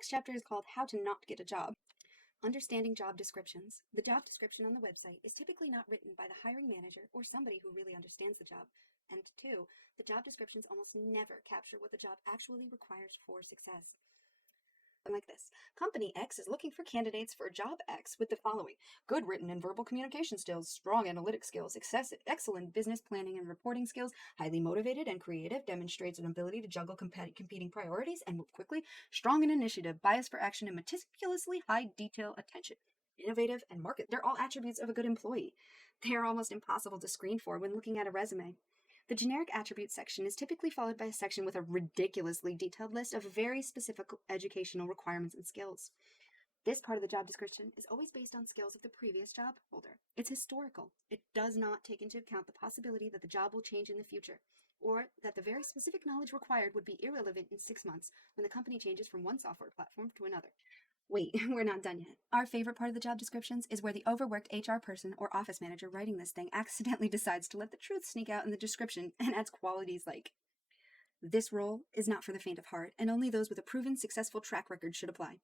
next chapter is called How to Not Get a Job. Understanding job descriptions. The job description on the website is typically not written by the hiring manager or somebody who really understands the job. And two, the job descriptions almost never capture what the job actually requires for success. Like this. Company X is looking for candidates for job X with the following: good written and verbal communication skills, strong analytic skills, excellent business planning and reporting skills, highly motivated and creative, demonstrates an ability to juggle competing priorities and move quickly, strong in initiative, bias for action, and meticulously high detail attention. Innovative and market. They're all attributes of a good employee. They are almost impossible to screen for when looking at a resume. The generic attributes section is typically followed by a section with a ridiculously detailed list of very specific educational requirements and skills. This part of the job description is always based on skills of the previous job holder. It's historical. It does not take into account the possibility that the job will change in the future, or that the very specific knowledge required would be irrelevant in 6 months when the company changes from one software platform to another. Wait, we're not done yet. Our favorite part of the job descriptions is where the overworked HR person or office manager writing this thing accidentally decides to let the truth sneak out in the description and adds qualities like, this role is not for the faint of heart, and only those with a proven successful track record should apply.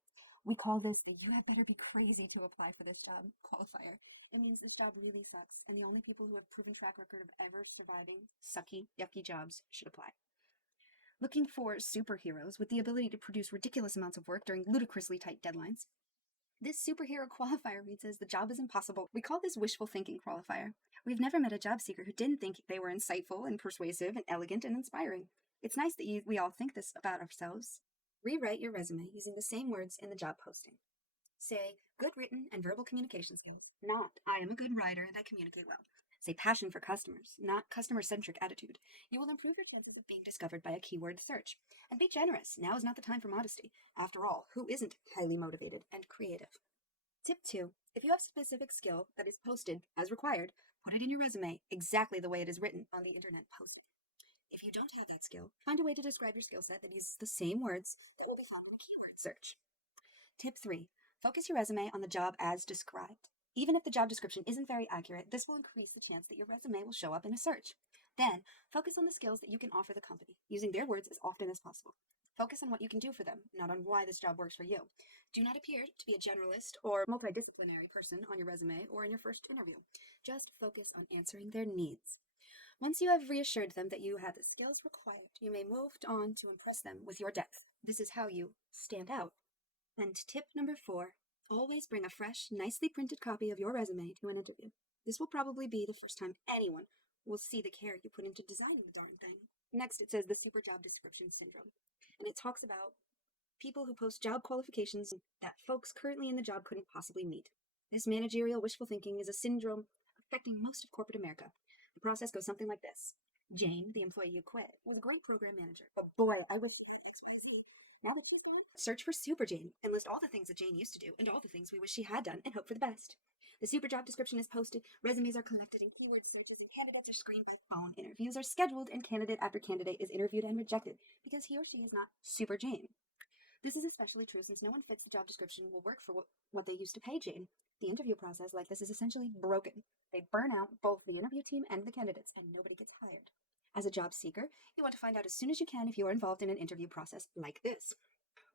We call this the "you had better be crazy to apply for this job" qualifier. It means this job really sucks, and the only people who have proven track record of ever surviving sucky, yucky jobs should apply. Looking for superheroes with the ability to produce ridiculous amounts of work during ludicrously tight deadlines. This superhero qualifier reads as the job is impossible. We call this wishful thinking qualifier. We've never met a job seeker who didn't think they were insightful and persuasive and elegant and inspiring. It's nice that we all think this about ourselves. Rewrite your resume using the same words in the job posting. Say, good written and verbal communication skills, not I am a good writer and I communicate well. Say passion for customers, not customer-centric attitude. You will improve your chances of being discovered by a keyword search. And be generous. Now is not the time for modesty. After all, who isn't highly motivated and creative? Tip 2. If you have a specific skill that is posted as required, put it in your resume exactly the way it is written on the internet posting. If you don't have that skill, find a way to describe your skill set that uses the same words that will be found in a keyword search. Tip 3. Focus your resume on the job as described. Even if the job description isn't very accurate, this will increase the chance that your resume will show up in a search. Then, focus on the skills that you can offer the company, using their words as often as possible. Focus on what you can do for them, not on why this job works for you. Do not appear to be a generalist or multidisciplinary person on your resume or in your first interview. Just focus on answering their needs. Once you have reassured them that you have the skills required, you may move on to impress them with your depth. This is how you stand out. And tip number 4, always bring a fresh, nicely printed copy of your resume to an interview. This will probably be the first time anyone will see the care you put into designing the darn thing. Next, it says the super job description syndrome. And it talks about people who post job qualifications that folks currently in the job couldn't possibly meet. This managerial wishful thinking is a syndrome affecting most of corporate America. The process goes something like this. Jane, the employee who quit, was a great program manager, but boy, I wish she had XYZ. Now that she's gone, search for Super Jane and list all the things that Jane used to do and all the things we wish she had done and hope for the best. The super job description is posted, resumes are collected in keyword searches, and candidates are screened by phone. Interviews are scheduled, and candidate after candidate is interviewed and rejected because he or she is not Super Jane. This is especially true since no one fits the job description will work for what they used to pay Jane. The interview process like this is essentially broken. They burn out both the interview team and the candidates, and nobody gets hired. As a job seeker, you want to find out as soon as you can if you are involved in an interview process like this.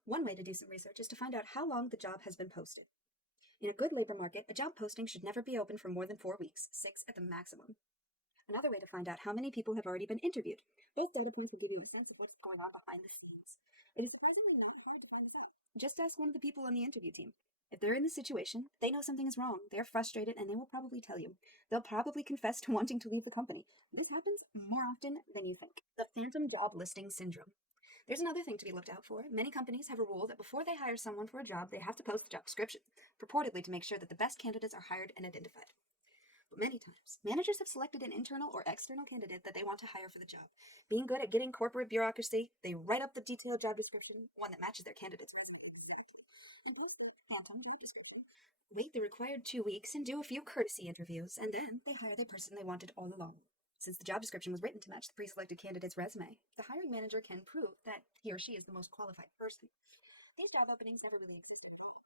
One way to do some research is to find out how long the job has been posted. In a good labor market, a job posting should never be open for more than 4 weeks, 6 at the maximum. Another way to find out how many people have already been interviewed. Both data points will give you a sense of what's going on behind the scenes. It is surprisingly not hard to find this out. Just ask one of the people on the interview team. If they're in this situation, they know something is wrong. They're frustrated and they will probably tell you. They'll probably confess to wanting to leave the company. This happens more often than you think. The phantom job listing syndrome. There's another thing to be looked out for. Many companies have a rule that before they hire someone for a job, they have to post the job description, purportedly to make sure that the best candidates are hired and identified. But many times, managers have selected an internal or external candidate that they want to hire for the job. Being good at getting corporate bureaucracy, they write up the detailed job description, one that matches their candidate's resume. And post the phantom job description. Wait the required 2 weeks and do a few courtesy interviews, and then they hire the person they wanted all along. Since the job description was written to match the pre-selected candidate's resume, the hiring manager can prove that he or she is the most qualified person. These job openings never really existed at all.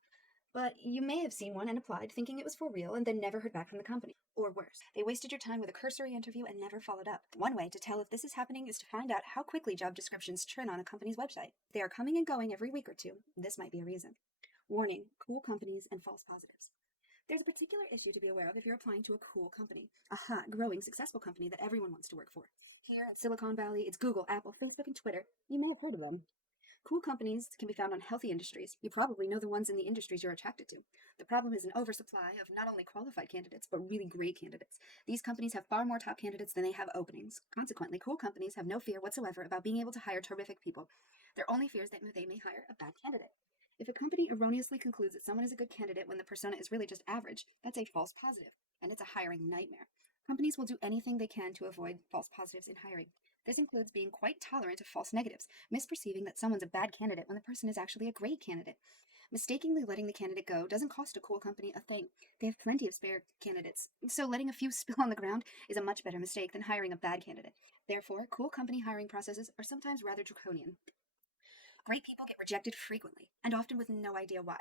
But you may have seen one and applied, thinking it was for real, and then never heard back from the company. Or worse, they wasted your time with a cursory interview and never followed up. One way to tell if this is happening is to find out how quickly job descriptions churn on a company's website. If they are coming and going every week or two, this might be a reason. Warning: cool companies and false positives. There's a particular issue to be aware of if you're applying to a cool company, a hot, growing, successful company that everyone wants to work for. Here in Silicon Valley, it's Google, Apple, Facebook, and Twitter. You may have heard of them. Cool companies can be found on healthy industries. You probably know the ones in the industries you're attracted to. The problem is an oversupply of not only qualified candidates, but really great candidates. These companies have far more top candidates than they have openings. Consequently, cool companies have no fear whatsoever about being able to hire terrific people. Their only fear is that they may hire a bad candidate. If a company erroneously concludes that someone is a good candidate when the persona is really just average, that's a false positive, and it's a hiring nightmare. Companies will do anything they can to avoid false positives in hiring. This includes being quite tolerant of false negatives, misperceiving that someone's a bad candidate when the person is actually a great candidate. Mistakenly letting the candidate go doesn't cost a cool company a thing. They have plenty of spare candidates, so letting a few spill on the ground is a much better mistake than hiring a bad candidate. Therefore, cool company hiring processes are sometimes rather draconian. Great people get rejected frequently, and often with no idea why.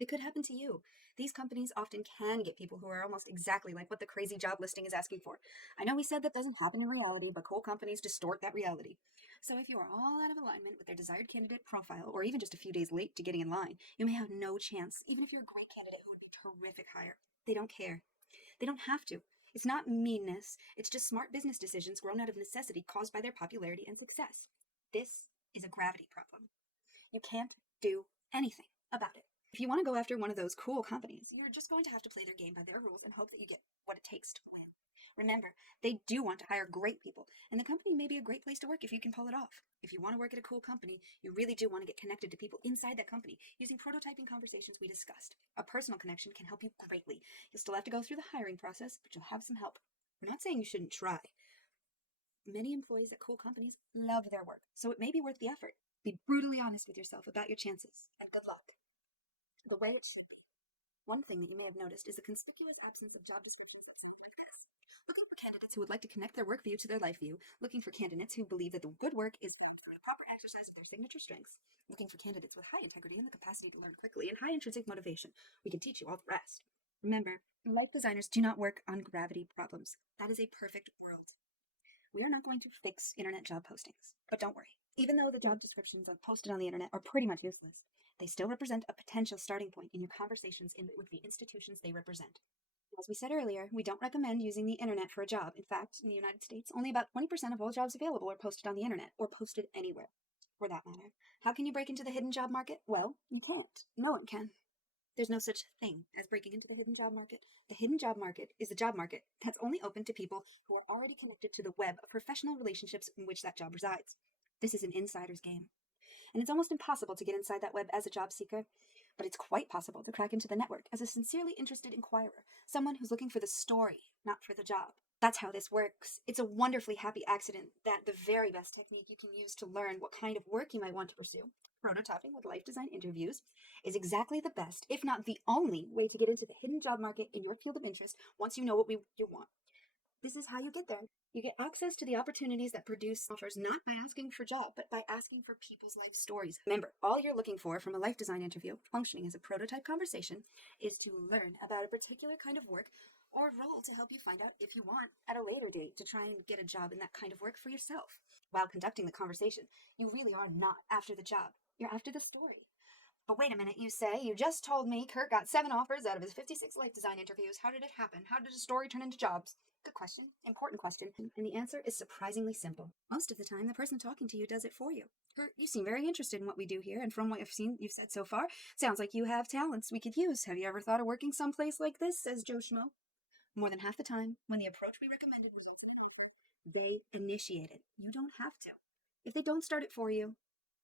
It could happen to you. These companies often can get people who are almost exactly like what the crazy job listing is asking for. I know we said that doesn't happen in reality, but cool companies distort that reality. So if you are all out of alignment with their desired candidate profile, or even just a few days late to getting in line, you may have no chance, even if you're a great candidate who would be terrific hire. They don't care. They don't have to. It's not meanness, it's just smart business decisions grown out of necessity caused by their popularity and success. This is a gravity problem. You can't do anything about it. If you want to go after one of those cool companies, you're just going to have to play their game by their rules and hope that you get what it takes to win. Remember, they do want to hire great people, and the company may be a great place to work if you can pull it off. If you want to work at a cool company, you really do want to get connected to people inside that company using prototyping conversations we discussed. A personal connection can help you greatly. You'll still have to go through the hiring process, but you'll have some help. We're not saying you shouldn't try. Many employees at cool companies love their work, so it may be worth the effort. Be brutally honest with yourself about your chances, and good luck. The way it should be. One thing that you may have noticed is the conspicuous absence of job descriptions. Looking for candidates who would like to connect their work view to their life view, looking for candidates who believe that the good work is through the proper exercise of their signature strengths, looking for candidates with high integrity and the capacity to learn quickly and high intrinsic motivation. We can teach you all the rest. Remember, life designers do not work on gravity problems. That is a perfect world. We are not going to fix internet job postings, but don't worry. Even though the job descriptions posted on the internet are pretty much useless, they still represent a potential starting point in your conversations with the institutions they represent. As we said earlier, we don't recommend using the internet for a job. In fact, in the United States, only about 20% of all jobs available are posted on the internet, or posted anywhere, for that matter. How can you break into the hidden job market? Well, you can't. No one can. There's no such thing as breaking into the hidden job market. The hidden job market is a job market that's only open to people who are already connected to the web of professional relationships in which that job resides. This is an insider's game. And it's almost impossible to get inside that web as a job seeker, but it's quite possible to crack into the network as a sincerely interested inquirer, someone who's looking for the story, not for the job. That's how this works. It's a wonderfully happy accident that the very best technique you can use to learn what kind of work you might want to pursue, prototyping with life design interviews, is exactly the best, if not the only, way to get into the hidden job market in your field of interest once you know what you want. This is how you get there. You get access to the opportunities that produce offers not by asking for a job, but by asking for people's life stories. Remember, all you're looking for from a life design interview, functioning as a prototype conversation, is to learn about a particular kind of work or role to help you find out if you want at a later date to try and get a job in that kind of work for yourself. While conducting the conversation, you really are not after the job. You're after the story. But wait a minute, you say. You just told me Kurt got 7 offers out of his 56 life design interviews. How did it happen? How did a story turn into jobs? Good question. Important question. And the answer is surprisingly simple. Most of the time, the person talking to you does it for you. Kurt, you seem very interested in what we do here, and from what you've said so far, sounds like you have talents we could use. Have you ever thought of working someplace like this, says Joe Schmo? More than half the time, when the approach we recommended was they initiate it. You don't have to. If they don't start it for you,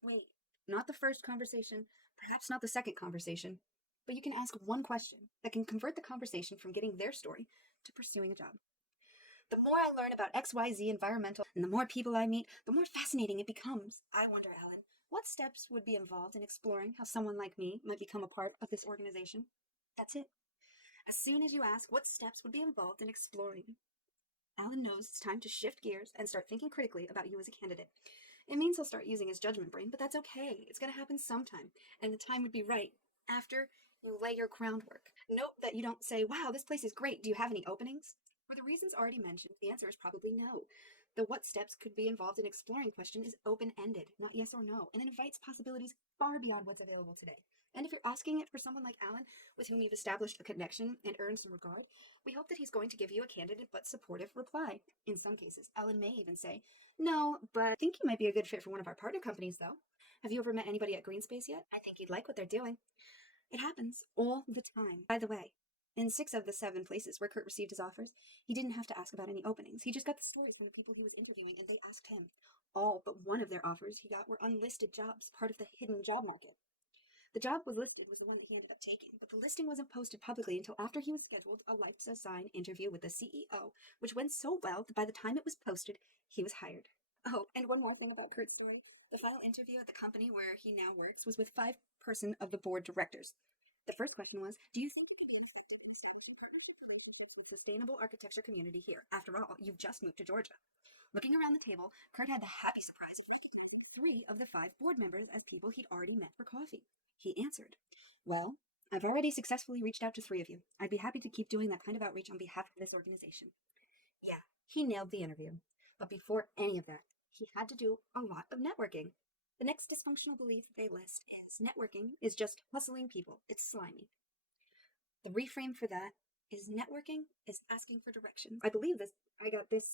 wait. Not the first conversation, perhaps not the second conversation, but you can ask one question that can convert the conversation from getting their story to pursuing a job. The more I learn about XYZ environmental and the more people I meet, the more fascinating it becomes. I wonder, Alan, what steps would be involved in exploring how someone like me might become a part of this organization? That's it. As soon as you ask what steps would be involved in exploring, Alan knows it's time to shift gears and start thinking critically about you as a candidate. It means he'll start using his judgment brain, but that's okay. It's going to happen sometime, and the time would be right after You lay your groundwork. Note that you don't say, wow, this place is great. Do you have any openings? For the reasons already mentioned, the answer is probably no. The what steps could be involved in exploring question is open ended, not yes or no, and invites possibilities far beyond what's available today. And if you're asking it for someone like Alan, with whom you've established a connection and earned some regard, we hope that he's going to give you a candid but supportive reply. In some cases, Alan may even say, no, but I think you might be a good fit for one of our partner companies, though. Have you ever met anybody at Greenspace yet? I think you'd like what they're doing. It happens all the time. By the way, in 6 of the 7 places where Kurt received his offers, he didn't have to ask about any openings. He just got the stories from the people he was interviewing, and they asked him. All but one of their offers he got were unlisted jobs, part of the hidden job market. The job was listed was the one that he ended up taking, but the listing wasn't posted publicly until after he was scheduled a life design interview with the CEO, which went so well that by the time it was posted, he was hired. Oh, and one more thing about Kurt's story. The final interview at the company where he now works was with 5 person of the board directors. The first question was, do you think you can be effective in establishing partnership relationships with sustainable architecture community here? After all, you've just moved to Georgia. Looking around the table, Kurt had the happy surprise of recognizing 3 of the 5 board members as people he'd already met for coffee. He answered, well, I've already successfully reached out to 3 of you. I'd be happy to keep doing that kind of outreach on behalf of this organization. Yeah, he nailed the interview. But before any of that, he had to do a lot of networking. The next dysfunctional belief they list is networking is just hustling people. It's slimy. The reframe for that is networking is asking for directions. I got this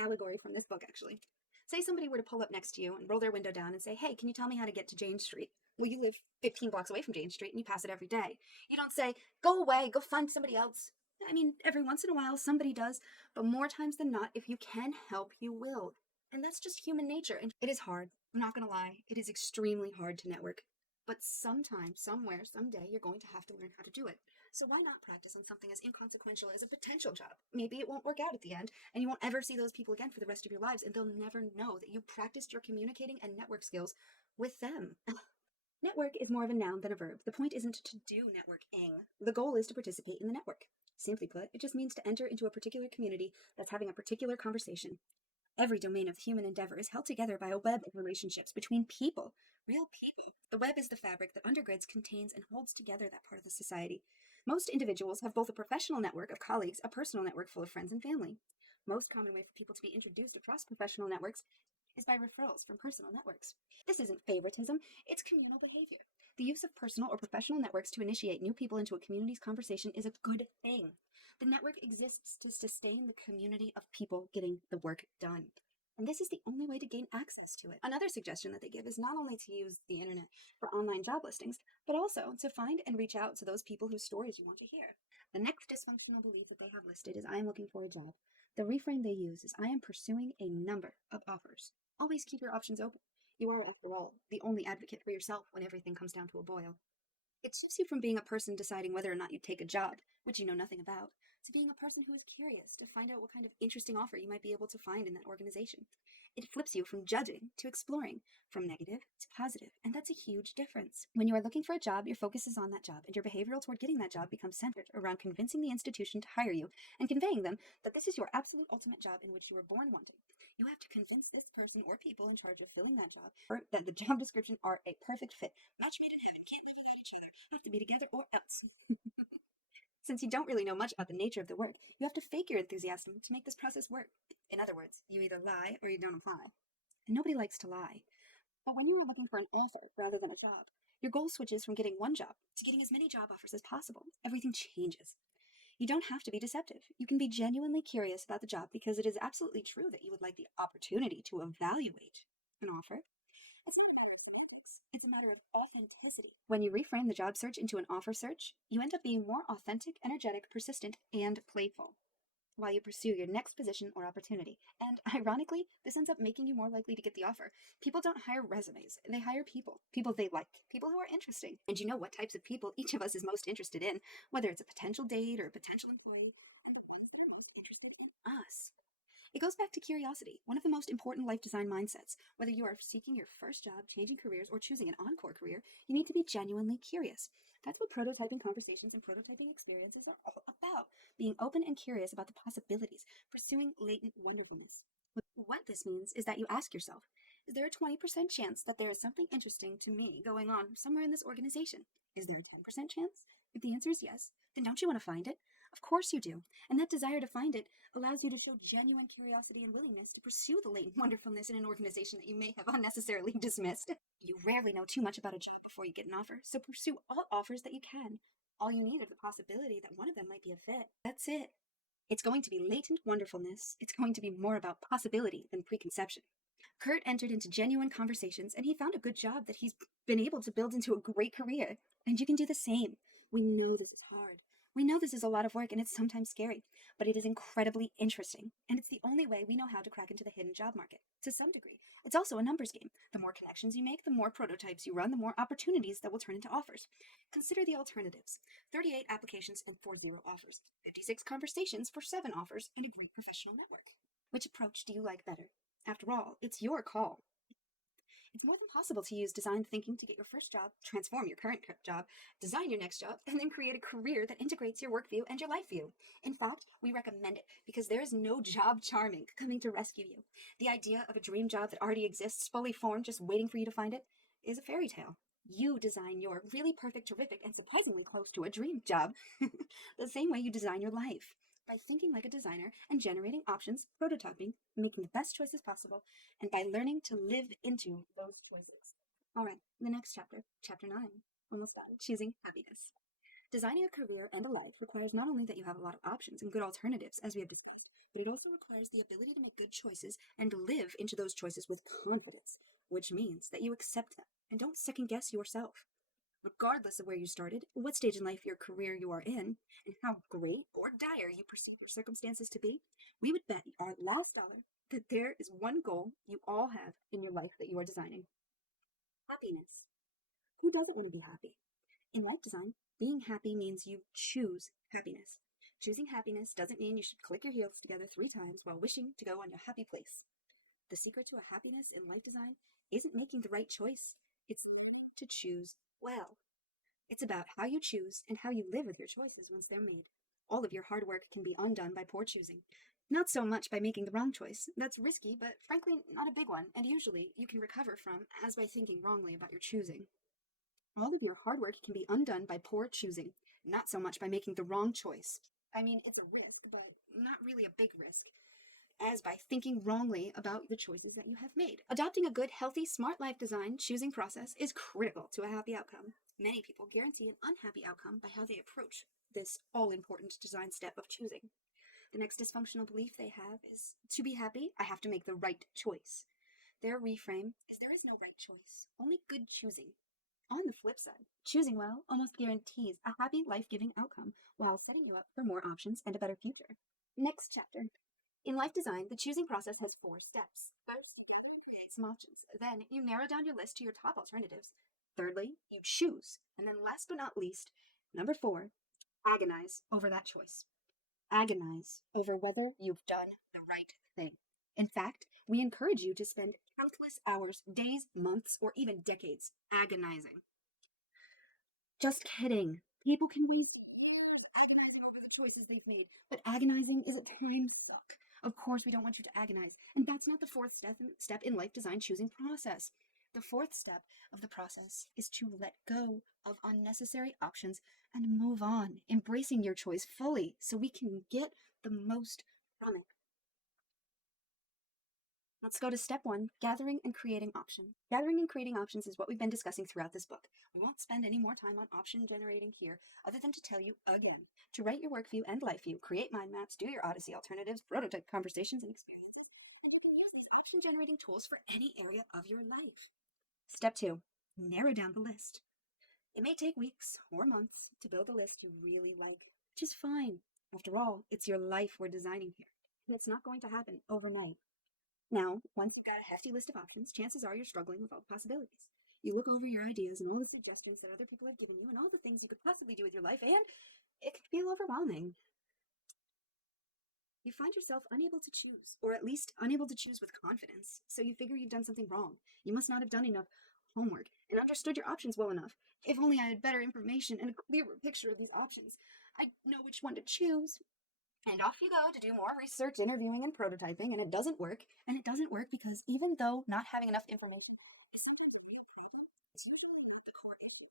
allegory from this book, actually. Say somebody were to pull up next to you and roll their window down and say, hey, can you tell me how to get to Jane Street? Well, you live 15 blocks away from Jane Street and you pass it every day. You don't say, go away, go find somebody else. I mean, every once in a while somebody does, but more times than not, if you can help, you will. And that's just human nature. And it is hard. I'm not going to lie. It is extremely hard to network. But sometime, somewhere, someday, you're going to have to learn how to do it. So why not practice on something as inconsequential as a potential job? Maybe it won't work out at the end, and you won't ever see those people again for the rest of your lives, and they'll never know that you practiced your communicating and network skills with them. Network is more of a noun than a verb. The point isn't to do networking. The goal is to participate in the network. Simply put, it just means to enter into a particular community that's having a particular conversation. Every domain of human endeavor is held together by a web of relationships between people, real people. The web is the fabric that undergirds, contains, and holds together that part of the society. Most individuals have both a professional network of colleagues, a personal network full of friends and family. Most common way for people to be introduced across professional networks is by referrals from personal networks. This isn't favoritism, it's communal behavior. The use of personal or professional networks to initiate new people into a community's conversation is a good thing. The network exists to sustain the community of people getting the work done. And this is the only way to gain access to it. Another suggestion that they give is not only to use the internet for online job listings, but also to find and reach out to those people whose stories you want to hear. The next dysfunctional belief that they have listed is I am looking for a job. The reframe they use is I am pursuing a number of offers. Always keep your options open. You are, after all, the only advocate for yourself when everything comes down to a boil. It shifts you from being a person deciding whether or not you take a job, which you know nothing about, to being a person who is curious to find out what kind of interesting offer you might be able to find in that organization. It flips you from judging to exploring, from negative to positive, and that's a huge difference. When you are looking for a job, your focus is on that job, and your behavioral toward getting that job becomes centered around convincing the institution to hire you and conveying them that this is your absolute ultimate job in which you were born wanting. You have to convince this person or people in charge of filling that job or that the job description are a perfect fit. Match made in heaven, can't live without each other, have to be together or else. Since you don't really know much about the nature of the work, you have to fake your enthusiasm to make this process work. In other words, you either lie or you don't apply. And nobody likes to lie. But when you are looking for an offer rather than a job, your goal switches from getting one job to getting as many job offers as possible. Everything changes. You don't have to be deceptive. You can be genuinely curious about the job because it is absolutely true that you would like the opportunity to evaluate an offer. It's a matter of authenticity. When you reframe the job search into an offer search, you end up being more authentic, energetic, persistent, and playful while you pursue your next position or opportunity. And ironically, this ends up making you more likely to get the offer. People don't hire resumes. They hire people. People they like. People who are interesting. And you know what types of people each of us is most interested in, whether it's a potential date or a potential employee, and the ones that are most interested in us. It goes back to curiosity, one of the most important life design mindsets. Whether you are seeking your first job, changing careers, or choosing an encore career, you need to be genuinely curious. That's what prototyping conversations and prototyping experiences are all about. Being open and curious about the possibilities, pursuing latent wonderfulness. What this means is that you ask yourself, Is there a 20% chance that there is something interesting to me going on somewhere in this organization? Is there a 10% chance? If the answer is yes, then don't you want to find it? Of course you do. And that desire to find it allows you to show genuine curiosity and willingness to pursue the latent wonderfulness in an organization that you may have unnecessarily dismissed. You rarely know too much about a job before you get an offer, so pursue all offers that you can. All you need is the possibility that one of them might be a fit. That's it. It's going to be latent wonderfulness. It's going to be more about possibility than preconception. Kurt entered into genuine conversations and he found a good job that he's been able to build into a great career. And you can do the same. We know this is hard. We know this is a lot of work and it's sometimes scary, but it is incredibly interesting. And it's the only way we know how to crack into the hidden job market, to some degree. It's also a numbers game. The more connections you make, the more prototypes you run, the more opportunities that will turn into offers. Consider the alternatives: 38 applications and 40 offers, 56 conversations for 7 offers, and a great professional network. Which approach do you like better? After all, it's your call. It's more than possible to use design thinking to get your first job, transform your current job, design your next job, and then create a career that integrates your work view and your life view. In fact, we recommend it because there is no job charming coming to rescue you. The idea of a dream job that already exists, fully formed, just waiting for you to find it, is a fairy tale. You design your really perfect, terrific, and surprisingly close to a dream job the same way you design your life, by thinking like a designer and generating options, prototyping, making the best choices possible, and by learning to live into those choices. All right, the next chapter, chapter 9, almost done, choosing happiness. Designing a career and a life requires not only that you have a lot of options and good alternatives, as we have discussed, but it also requires the ability to make good choices and live into those choices with confidence, which means that you accept them and don't second guess yourself. Regardless of where you started, what stage in life your career you are in, and how great or dire you perceive your circumstances to be, we would bet our last dollar that there is one goal you all have in your life that you are designing: happiness. Who doesn't want to be happy? In life design, being happy means you choose happiness. Choosing happiness doesn't mean you should click your heels together 3 times while wishing to go on your happy place. The secret to a happiness in life design isn't making the right choice, it's learning to choose well. It's about how you choose and how you live with your choices once they're made. All of your hard work can be undone by poor choosing. Not so much by making the wrong choice. That's risky, but frankly, not a big one, and usually you can recover from as by thinking wrongly about your choosing. All of your hard work can be undone by poor choosing, not so much by making the wrong choice. I mean, it's a risk, but not really a big risk, as by thinking wrongly about the choices that you have made. Adopting a good, healthy, smart life design choosing process is critical to a happy outcome. Many people guarantee an unhappy outcome by how they approach this all-important design step of choosing. The next dysfunctional belief they have is, to be happy, I have to make the right choice. Their reframe is, there is no right choice, only good choosing. On the flip side, choosing well almost guarantees a happy, life-giving outcome while setting you up for more options and a better future. Next chapter. In life design, the choosing process has 4 steps. First, you gather and create some options. Then, you narrow down your list to your top alternatives. Thirdly, you choose. And then last but not least, number 4, agonize over that choice. Agonize over whether you've done the right thing. In fact, we encourage you to spend countless hours, days, months, or even decades agonizing. Just kidding. People can waste years agonizing over the choices they've made, but agonizing is at times suck. Of course, we don't want you to agonize, and that's not the 4th step in life design choosing process. The 4th step of the process is to let go of unnecessary options and move on, embracing your choice fully so we can get the most from it. Let's go to step 1, gathering and creating options. Gathering and creating options is what we've been discussing throughout this book. We won't spend any more time on option generating here, other than to tell you again to write your work view and life view, create mind maps, do your Odyssey alternatives, prototype conversations and experiences, and you can use these option generating tools for any area of your life. Step 2, narrow down the list. It may take weeks or months to build a list you really like, which is fine. After all, it's your life we're designing here, and it's not going to happen overnight. Now, once you've got a hefty list of options, chances are you're struggling with all the possibilities. You look over your ideas and all the suggestions that other people have given you and all the things you could possibly do with your life, and it can feel overwhelming. You find yourself unable to choose, or at least unable to choose with confidence, so you figure you've done something wrong. You must not have done enough homework and understood your options well enough. If only I had better information and a clearer picture of these options, I'd know which one to choose. And off you go to do more research, interviewing, and prototyping, and it doesn't work. And it doesn't work because even though not having enough information is sometimes a real problem, it's usually not the core issue.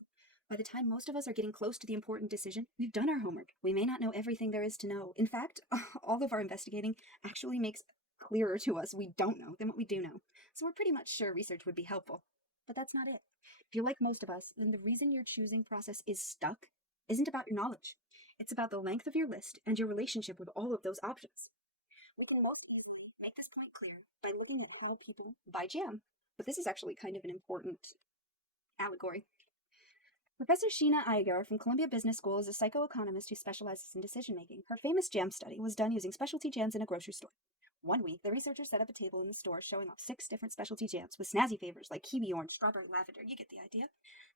By the time most of us are getting close to the important decision, we've done our homework. We may not know everything there is to know. In fact, all of our investigating actually makes clearer to us we don't know than what we do know. So we're pretty much sure research would be helpful. But that's not it. If you're like most of us, then the reason your choosing process is stuck isn't about your knowledge. It's about the length of your list and your relationship with all of those options. We can most easily make this point clear by looking at how people buy jam. But this is actually kind of an important allegory. Professor Sheena Iyengar from Columbia Business School is a psychoeconomist who specializes in decision making. Her famous jam study was done using specialty jams in a grocery store. One week, the researchers set up a table in the store showing off 6 different specialty jams with snazzy flavors like kiwi orange, strawberry, lavender. You get the idea.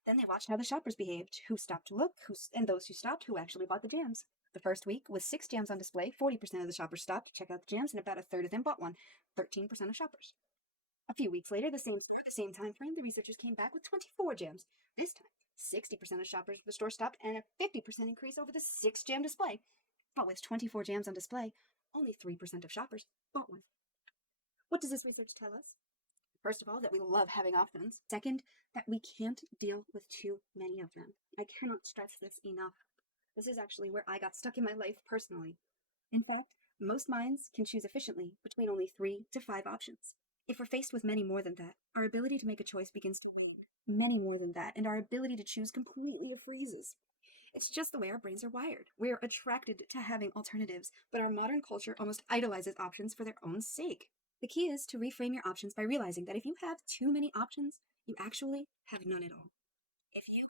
Then they watched how the shoppers behaved, who stopped to look, and those who stopped, who actually bought the jams. The first week, with 6 jams on display, 40% of the shoppers stopped to check out the jams, and about a third of them bought one. 13% of shoppers. A few weeks later, the same time frame, the researchers came back with 24 jams. This time, 60% of shoppers at the store stopped, and a 50% increase over the 6 jam display. But with 24 jams on display, only 3% of shoppers bought one. What does this research tell us? First of all, that we love having options. Second, that we can't deal with too many of them. I cannot stress this enough. This is actually where I got stuck in my life personally. In fact, most minds can choose efficiently between only 3 to 5 options. If we're faced with many more than that, our ability to make a choice begins to wane. Many more than that, and our ability to choose completely freezes. It's just the way our brains are wired. We're attracted to having alternatives, but our modern culture almost idolizes options for their own sake. The key is to reframe your options by realizing that if you have too many options, you actually have none at all. If you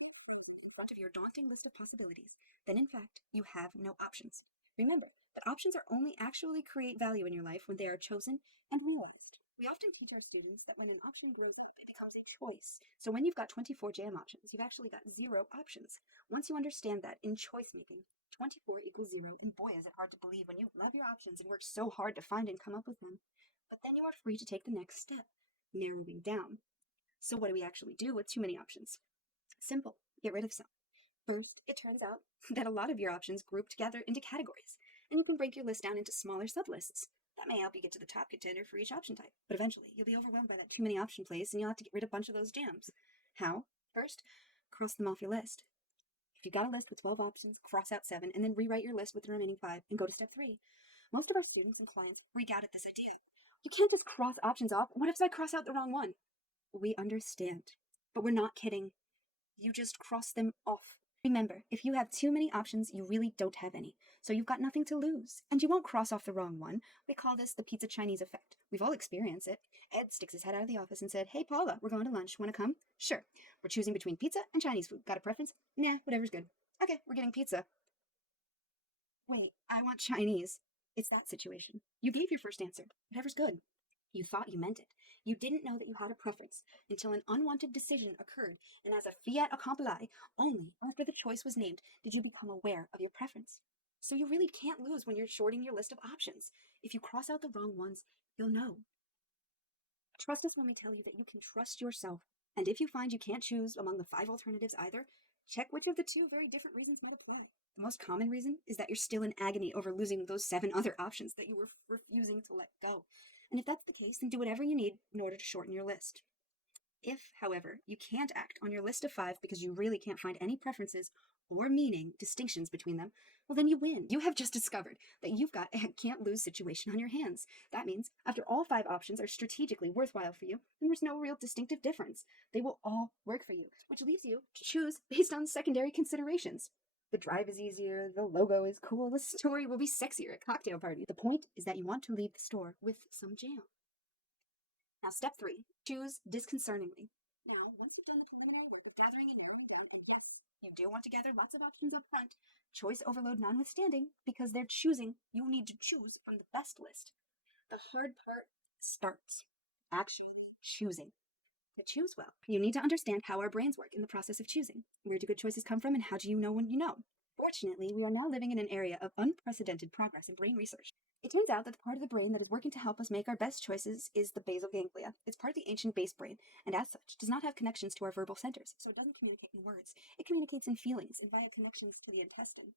in front of your daunting list of possibilities, then in fact, you have no options. Remember that options are only actually create value in your life when they are chosen and realized. We often teach our students that when an option grows up, it becomes a choice. So when you've got 24 jam options, you've actually got 0 options. Once you understand that in choice making, 24 equals 0, and boy is it hard to believe when you love your options and work so hard to find and come up with them. But then you are free to take the next step, narrowing down. So what do we actually do with too many options? Simple. Get rid of some. First, it turns out that a lot of your options group together into categories, and you can break your list down into smaller sublists. That may help you get to the top contender for each option type, but eventually you'll be overwhelmed by that too many option plays and you'll have to get rid of a bunch of those jams. How? First, cross them off your list. If you've got a list with 12 options, cross out 7, and then rewrite your list with the remaining 5 and go to step 3. Most of our students and clients freak out at this idea. You can't just cross options off. What if I cross out the wrong one? We understand, but we're not kidding. You just cross them off. Remember, if you have too many options, you really don't have any. So you've got nothing to lose. And you won't cross off the wrong one. We call this the pizza Chinese effect. We've all experienced it. Ed sticks his head out of the office and said, "Hey, Paula, we're going to lunch. Want to come?" "Sure." "We're choosing between pizza and Chinese food. Got a preference?" "Nah, whatever's good." "Okay, we're getting pizza." "Wait, I want Chinese." It's that situation. You gave your first answer. Whatever's good. You thought you meant it. You didn't know that you had a preference until an unwanted decision occurred, and as a fiat accompli, only after the choice was named did you become aware of your preference. So you really can't lose when you're shorting your list of options. If you cross out the wrong ones, you'll know. Trust us when we tell you that you can trust yourself. And if you find you can't choose among the 5 alternatives either, check which of the 2 very different reasons might apply. The most common reason is that you're still in agony over losing those 7 other options that you were refusing to let go. And if that's the case, then do whatever you need in order to shorten your list. If, however, you can't act on your list of 5 because you really can't find any preferences or meaning distinctions between them, well, then you win. You have just discovered that you've got a can't lose situation on your hands. That means after all 5 options are strategically worthwhile for you, then there's no real distinctive difference. They will all work for you, which leaves you to choose based on secondary considerations. The drive is easier, the logo is cool, the story will be sexier at cocktail parties. The point is that you want to leave the store with some jam. Now, step 3, choose disconcertingly. Now, once you've done the preliminary work of gathering and narrowing down, and yes, you do want to gather lots of options up front, choice overload notwithstanding, because they're choosing, you need to choose from the best list. The hard part starts. Actually choosing. To choose well, you need to understand how our brains work in the process of choosing. Where do good choices come from, and how do you know when you know? Fortunately, we are now living in an area of unprecedented progress in brain research. It turns out that the part of the brain that is working to help us make our best choices is the basal ganglia. It's part of the ancient base brain, and as such, does not have connections to our verbal centers, so it doesn't communicate in words. It communicates in feelings and via connections to the intestine.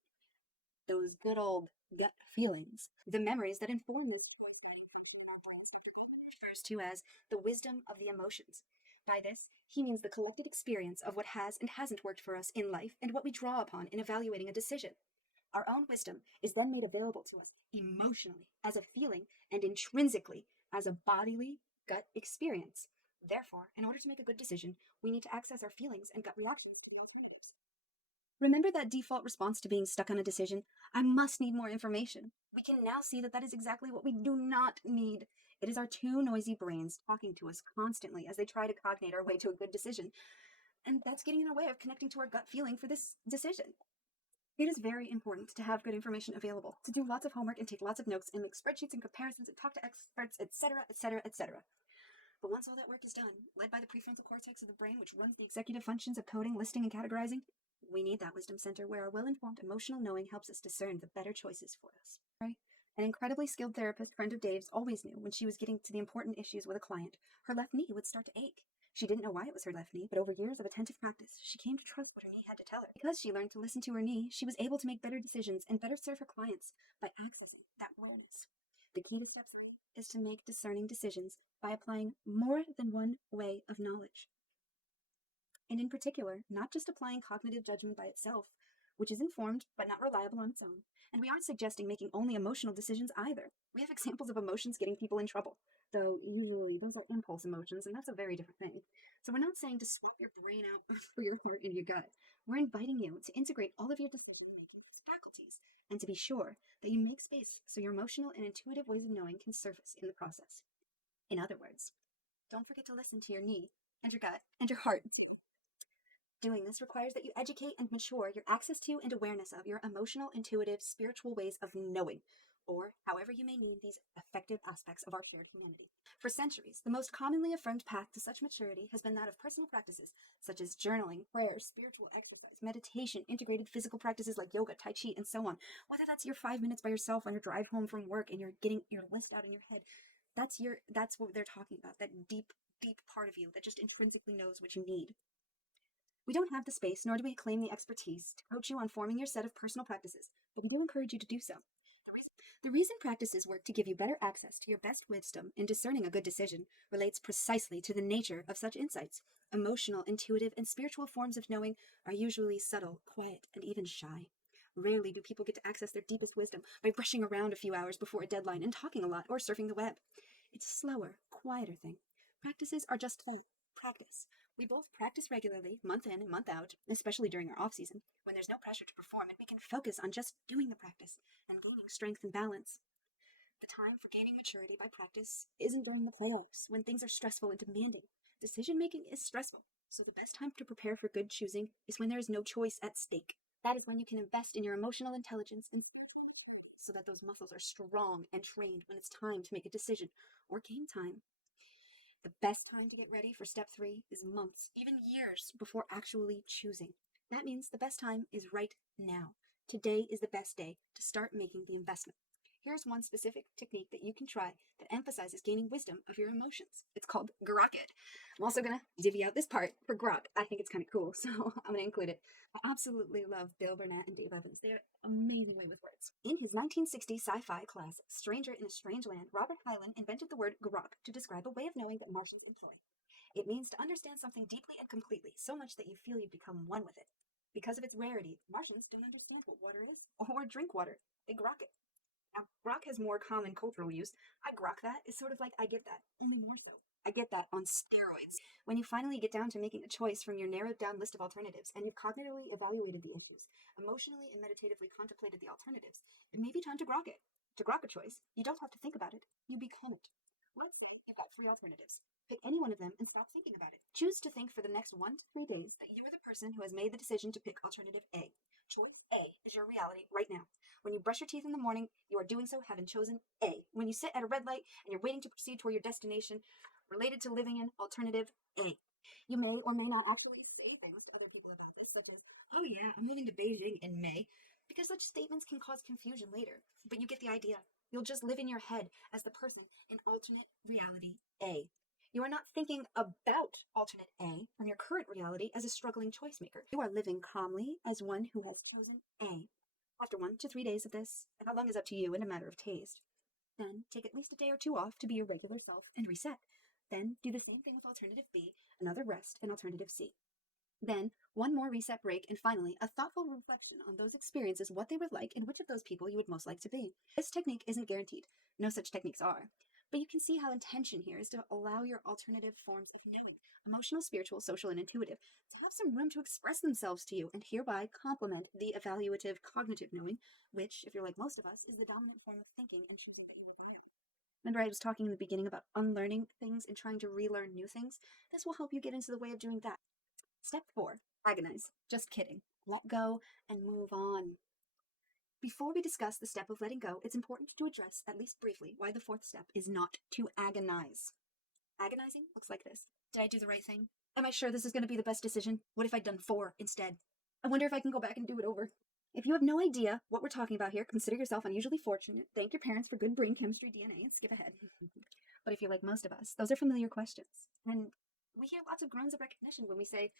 those good old gut feelings. The memories that inform this corresponding functioning outcomes Dr. Goodman refers to as the wisdom of the emotions. By this, he means the collected experience of what has and hasn't worked for us in life and what we draw upon in evaluating a decision. Our own wisdom is then made available to us emotionally, as a feeling, and intrinsically, as a bodily gut experience. Therefore, in order to make a good decision, we need to access our feelings and gut reactions to the alternatives. Remember that default response to being stuck on a decision? I must need more information. We can now see that that is exactly what we do not need. It is our too noisy brains talking to us constantly as they try to cognate our way to a good decision. And that's getting in our way of connecting to our gut feeling for this decision. It is very important to have good information available, to do lots of homework and take lots of notes and make spreadsheets and comparisons and talk to experts, etc., etc., etc. But once all that work is done, led by the prefrontal cortex of the brain, which runs the executive functions of coding, listing, and categorizing, we need that wisdom center where our well-informed emotional knowing helps us discern the better choices for us. Right? An incredibly skilled therapist friend of Dave's always knew when she was getting to the important issues with a client, her left knee would start to ache. She didn't know why it was her left knee, but over years of attentive practice, she came to trust what her knee had to tell her. Because she learned to listen to her knee, she was able to make better decisions and better serve her clients by accessing that awareness. The key to step 7 is to make discerning decisions by applying more than one way of knowledge. And in particular, not just applying cognitive judgment by itself, which is informed but not reliable on its own. And we aren't suggesting making only emotional decisions either. We have examples of emotions getting people in trouble, though usually those are impulse emotions, and that's a very different thing. So we're not saying to swap your brain out for your heart and your gut. We're inviting you to integrate all of your decision-making faculties and to be sure that you make space so your emotional and intuitive ways of knowing can surface in the process. In other words, don't forget to listen to your knee and your gut and your heart. Doing this requires that you educate and mature your access to and awareness of your emotional, intuitive, spiritual ways of knowing, or however you may name these effective aspects of our shared humanity. For centuries, the most commonly affirmed path to such maturity has been that of personal practices such as journaling, prayer, spiritual exercise, meditation, integrated physical practices like yoga, tai chi, and so on. Whether that's your 5 minutes by yourself on your drive home from work and you're getting your list out in your head, that's what they're talking about, that deep part of you that just intrinsically knows what you need. We don't have the space, nor do we claim the expertise to coach you on forming your set of personal practices, but we do encourage you to do so. The reason practices work to give you better access to your best wisdom in discerning a good decision relates precisely to the nature of such insights. Emotional, intuitive, and spiritual forms of knowing are usually subtle, quiet, and even shy. Rarely do people get to access their deepest wisdom by rushing around a few hours before a deadline and talking a lot or surfing the web. It's a slower, quieter thing. Practices are just fun. Practice. We both practice regularly, month in and month out, especially during our off season, when there's no pressure to perform and we can focus on just doing the practice and gaining strength and balance. The time for gaining maturity by practice isn't during the playoffs, when things are stressful and demanding. Decision making is stressful, so the best time to prepare for good choosing is when there is no choice at stake. That is when you can invest in your emotional intelligence and spiritual maturity so that those muscles are strong and trained when it's time to make a decision or game time. The best time to get ready for step 3 is months, even years, before actually choosing. That means the best time is right now. Today is the best day to start making the investment. Here's one specific technique that you can try that emphasizes gaining wisdom of your emotions. It's called Grok It. I'm also going to divvy out this part for Grok. I think it's kind of cool, so I'm going to include it. I absolutely love Bill Burnett and Dave Evans. They're amazing way with words. In his 1960 sci-fi class, Stranger in a Strange Land, Robert Heinlein invented the word Grok to describe a way of knowing that Martians employ. It means to understand something deeply and completely, so much that you feel you become one with it. Because of its rarity, Martians don't understand what water is or drink water. They grok it. Now, grok has more common cultural use. I grok that is sort of like I get that, only more so. I get that on steroids. When you finally get down to making a choice from your narrowed down list of alternatives and you've cognitively evaluated the issues, emotionally and meditatively contemplated the alternatives, it may be time to grok it. To grok a choice, you don't have to think about it, you become it. Let's say you've got 3 alternatives. Pick any one of them and stop thinking about it. Choose to think for the next 1 to 3 days that you are the person who has made the decision to pick alternative A. Choice A is your reality right now. When you brush your teeth in the morning, you are doing so having chosen A. When you sit at a red light and you're waiting to proceed toward your destination, related to living in alternative A. You may or may not actually say things to other people about this, such as, oh yeah, I'm moving to Beijing in May, because such statements can cause confusion later. But you get the idea. You'll just live in your head as the person in alternate reality A. You are not thinking about alternate A from your current reality as a struggling choice maker. You are living calmly as one who has chosen A. After 1 to 3 days of this, and how long is up to you and a matter of taste, then take at least a day or two off to be your regular self and reset. Then do the same thing with alternative B, another rest, and alternative C. Then one more reset break, and finally, a thoughtful reflection on those experiences, what they were like, and which of those people you would most like to be. This technique isn't guaranteed. No such techniques are. But you can see how intention here is to allow your alternative forms of knowing, emotional, spiritual, social, and intuitive, to have some room to express themselves to you and hereby complement the evaluative cognitive knowing, which, if you're like most of us, is the dominant form of thinking and something that you rely on. Remember, I was talking in the beginning about unlearning things and trying to relearn new things? This will help you get into the way of doing that. Step 4, agonize. Just kidding. Let go and move on. Before we discuss the step of letting go, it's important to address, at least briefly, why the fourth step is not to agonize. Agonizing looks like this. Did I do the right thing? Am I sure this is going to be the best decision? What if I'd done 4 instead? I wonder if I can go back and do it over. If you have no idea what we're talking about here, consider yourself unusually fortunate. Thank your parents for good brain chemistry DNA and skip ahead. But if you're like most of us, those are familiar questions. And we hear lots of groans of recognition when we say,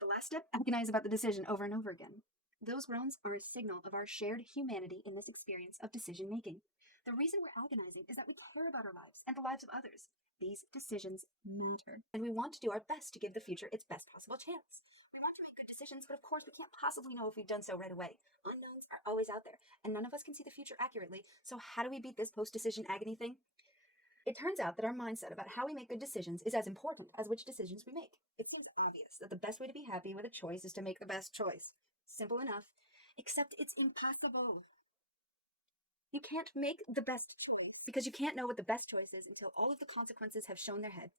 the last step, agonize about the decision over and over again. Those groans are a signal of our shared humanity in this experience of decision making. The reason we're agonizing is that we care about our lives and the lives of others. These decisions matter, and we want to do our best to give the future its best possible chance. We want to make good decisions, but of course we can't possibly know if we've done so right away. Unknowns are always out there, and none of us can see the future accurately, so how do we beat this post-decision agony thing? It turns out that our mindset about how we make good decisions is as important as which decisions we make. It seems obvious that the best way to be happy with a choice is to make the best choice. Simple enough, except it's impossible. You can't make the best choice because you can't know what the best choice is until all of the consequences have shown their head.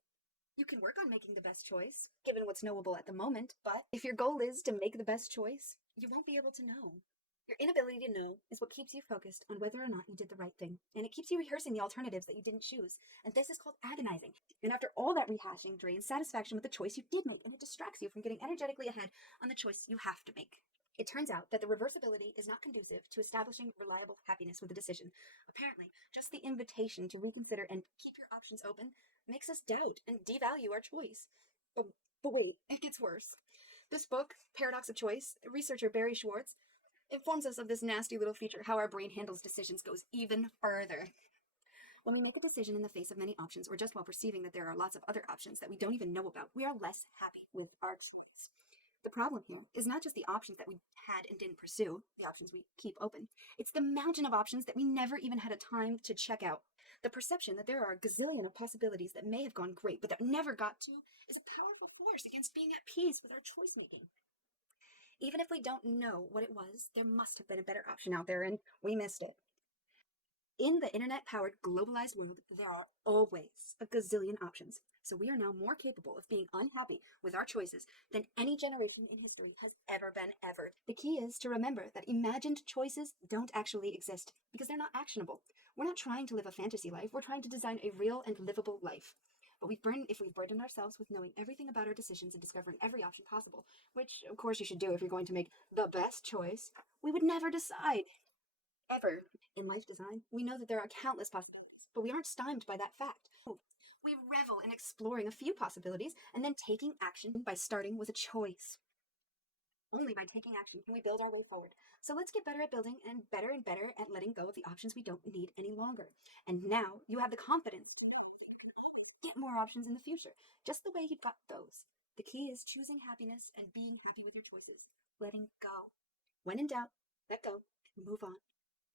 You can work on making the best choice, given what's knowable at the moment, but if your goal is to make the best choice, you won't be able to know. Your inability to know is what keeps you focused on whether or not you did the right thing, and it keeps you rehearsing the alternatives that you didn't choose, and this is called agonizing. And after all that rehashing drains satisfaction with the choice you did make, and it distracts you from getting energetically ahead on the choice you have to make. It turns out that the reversibility is not conducive to establishing reliable happiness with a decision. Apparently, just the invitation to reconsider and keep your options open makes us doubt and devalue our choice. But wait, it gets worse. This book, Paradox of Choice, researcher Barry Schwartz, informs us of this nasty little feature, how our brain handles decisions goes even further. When we make a decision in the face of many options, or just while perceiving that there are lots of other options that we don't even know about, we are less happy with our choice. The problem here is not just the options that we had and didn't pursue, the options we keep open. It's the mountain of options that we never even had a time to check out. The perception that there are a gazillion of possibilities that may have gone great, but that never got to, is a powerful force against being at peace with our choice making. Even if we don't know what it was, there must have been a better option out there, and we missed it. In the internet-powered globalized world, there are always a gazillion options. So we are now more capable of being unhappy with our choices than any generation in history has ever been ever. The key is to remember that imagined choices don't actually exist because they're not actionable. We're not trying to live a fantasy life, we're trying to design a real and livable life. But if we've burdened ourselves with knowing everything about our decisions and discovering every option possible, which of course you should do if you're going to make the best choice, we would never decide. Ever. In life design, we know that there are countless possibilities, but we aren't stymied by that fact. We revel in exploring a few possibilities and then taking action by starting with a choice. Only by taking action can we build our way forward. So let's get better at building and better at letting go of the options we don't need any longer. And now you have the confidence to get more options in the future, just the way you got those. The key is choosing happiness and being happy with your choices. Letting go. When in doubt, let go and move on.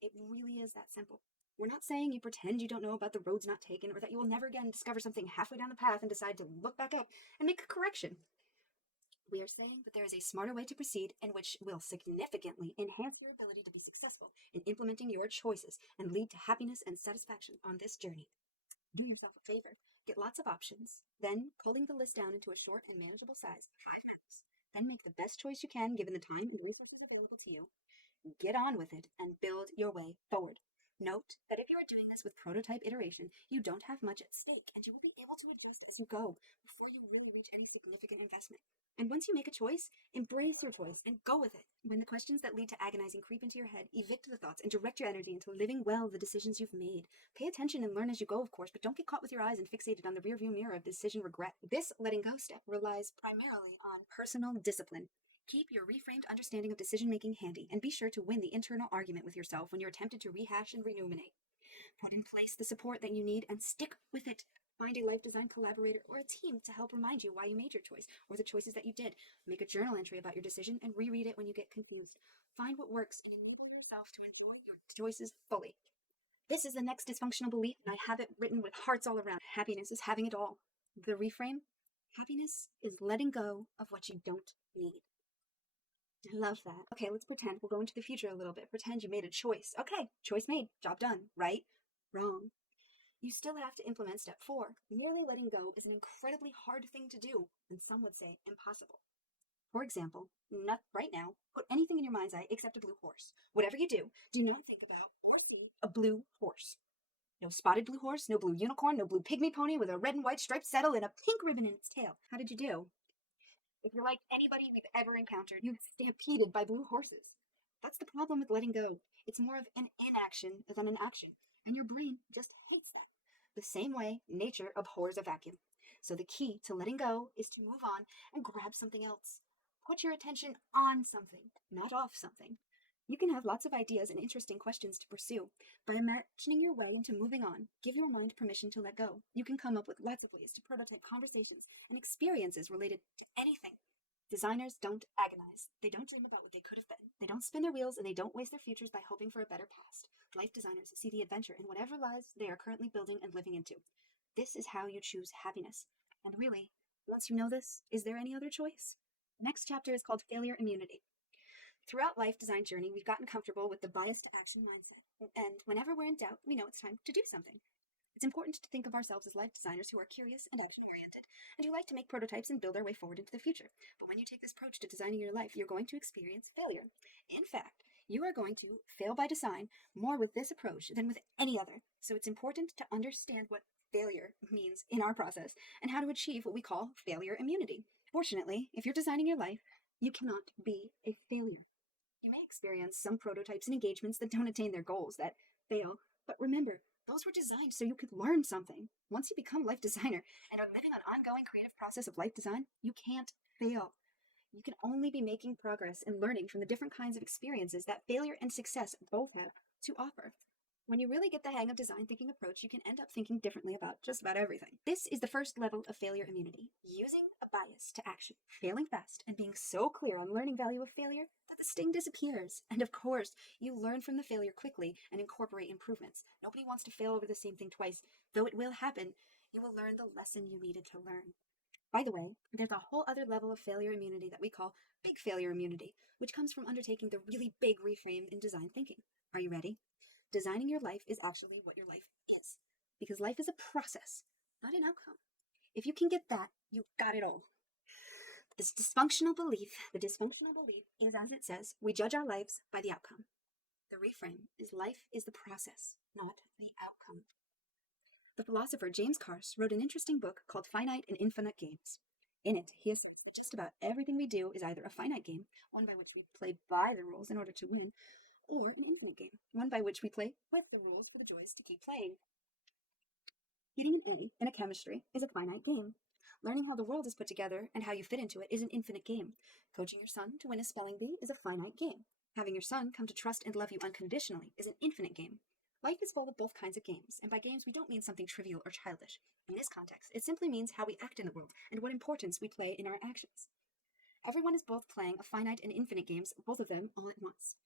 It really is that simple. We're not saying you pretend you don't know about the roads not taken or that you will never again discover something halfway down the path and decide to look back up and make a correction. We are saying that there is a smarter way to proceed and which will significantly enhance your ability to be successful in implementing your choices and lead to happiness and satisfaction on this journey. Do yourself a favor. Get lots of options, then culling the list down into a short and manageable size, 5 minutes. Then make the best choice you can given the time and resources available to you. Get on with it and build your way forward. Note that if you are doing this with prototype iteration, you don't have much at stake and you will be able to adjust as you go before you really reach any significant investment. And once you make a choice, embrace your choice and go with it. When the questions that lead to agonizing creep into your head, evict the thoughts and direct your energy into living well the decisions you've made. Pay attention and learn as you go, of course, but don't get caught with your eyes and fixated on the rearview mirror of decision regret. This letting go step relies primarily on personal discipline. Keep your reframed understanding of decision making handy and be sure to win the internal argument with yourself when you're tempted to rehash and renuminate. Put in place the support that you need and stick with it. Find a life design collaborator or a team to help remind you why you made your choice or the choices that you did. Make a journal entry about your decision and reread it when you get confused. Find what works and enable yourself to enjoy your choices fully. This is the next dysfunctional belief, and I have it written with hearts all around. Happiness is having it all. The reframe: happiness is letting go of what you don't need. I love that. Okay, let's pretend we'll go into the future a little bit. Pretend you made a choice. Okay, choice made, job done, right? Wrong. You still have to implement step 4. Merely letting go is an incredibly hard thing to do, and some would say impossible. For example, not right now, put anything in your mind's eye except a blue horse. Whatever you do not think about or see a blue horse. No spotted blue horse, no blue unicorn, no blue pygmy pony with a red and white striped saddle and a pink ribbon in its tail. How did you do? If you're like anybody we've ever encountered, you've stampeded by blue horses. That's the problem with letting go. It's more of an inaction than an action, and your brain just hates that. The same way nature abhors a vacuum. So the key to letting go is to move on and grab something else. Put your attention on something, not off something. You can have lots of ideas and interesting questions to pursue. By imagining your way into moving on, give your mind permission to let go. You can come up with lots of ways to prototype conversations and experiences related to anything. Designers don't agonize. They don't dream about what they could have been. They don't spin their wheels and they don't waste their futures by hoping for a better past. Life designers see the adventure in whatever lives they are currently building and living into. This is how you choose happiness. And really, once you know this, is there any other choice? The next chapter is called Failure Immunity. Throughout life design journey, we've gotten comfortable with the bias to action mindset. And whenever we're in doubt, we know it's time to do something. It's important to think of ourselves as life designers who are curious and action-oriented, and who like to make prototypes and build our way forward into the future. But when you take this approach to designing your life, you're going to experience failure. In fact, you are going to fail by design more with this approach than with any other. So it's important to understand what failure means in our process and how to achieve what we call failure immunity. Fortunately, if you're designing your life, you cannot be a failure. You may experience some prototypes and engagements that don't attain their goals, that fail, but remember, those were designed so you could learn something. Once you become a life designer and are living an ongoing creative process of life design, you can't fail. You can only be making progress and learning from the different kinds of experiences that failure and success both have to offer. When you really get the hang of design thinking approach, you can end up thinking differently about just about everything. This is the first level of failure immunity, using a bias to action, failing fast, and being so clear on learning value of failure that the sting disappears. And of course, you learn from the failure quickly and incorporate improvements. Nobody wants to fail over the same thing twice. Though it will happen, you will learn the lesson you needed to learn. By the way, there's a whole other level of failure immunity that we call big failure immunity, which comes from undertaking the really big reframe in design thinking. Are you ready? Designing your life is actually what your life is, because life is a process, not an outcome. If you can get that, you've got it all. The dysfunctional belief is, as it says, we judge our lives by the outcome. The reframe is life is the process, not the outcome. The philosopher James Carse wrote an interesting book called Finite and Infinite Games. In it, he asserts that just about everything we do is either a finite game, one by which we play by the rules in order to win, or an infinite game, one by which we play with the rules for the joys to keep playing. Getting an A in a chemistry is a finite game. Learning how the world is put together and how you fit into it is an infinite game. Coaching your son to win a spelling bee is a finite game. Having your son come to trust and love you unconditionally is an infinite game. Life is full of both kinds of games, and by games we don't mean something trivial or childish. In this context, it simply means how we act in the world and what importance we play in our actions. Everyone is both playing a finite and infinite games, both of them all at once.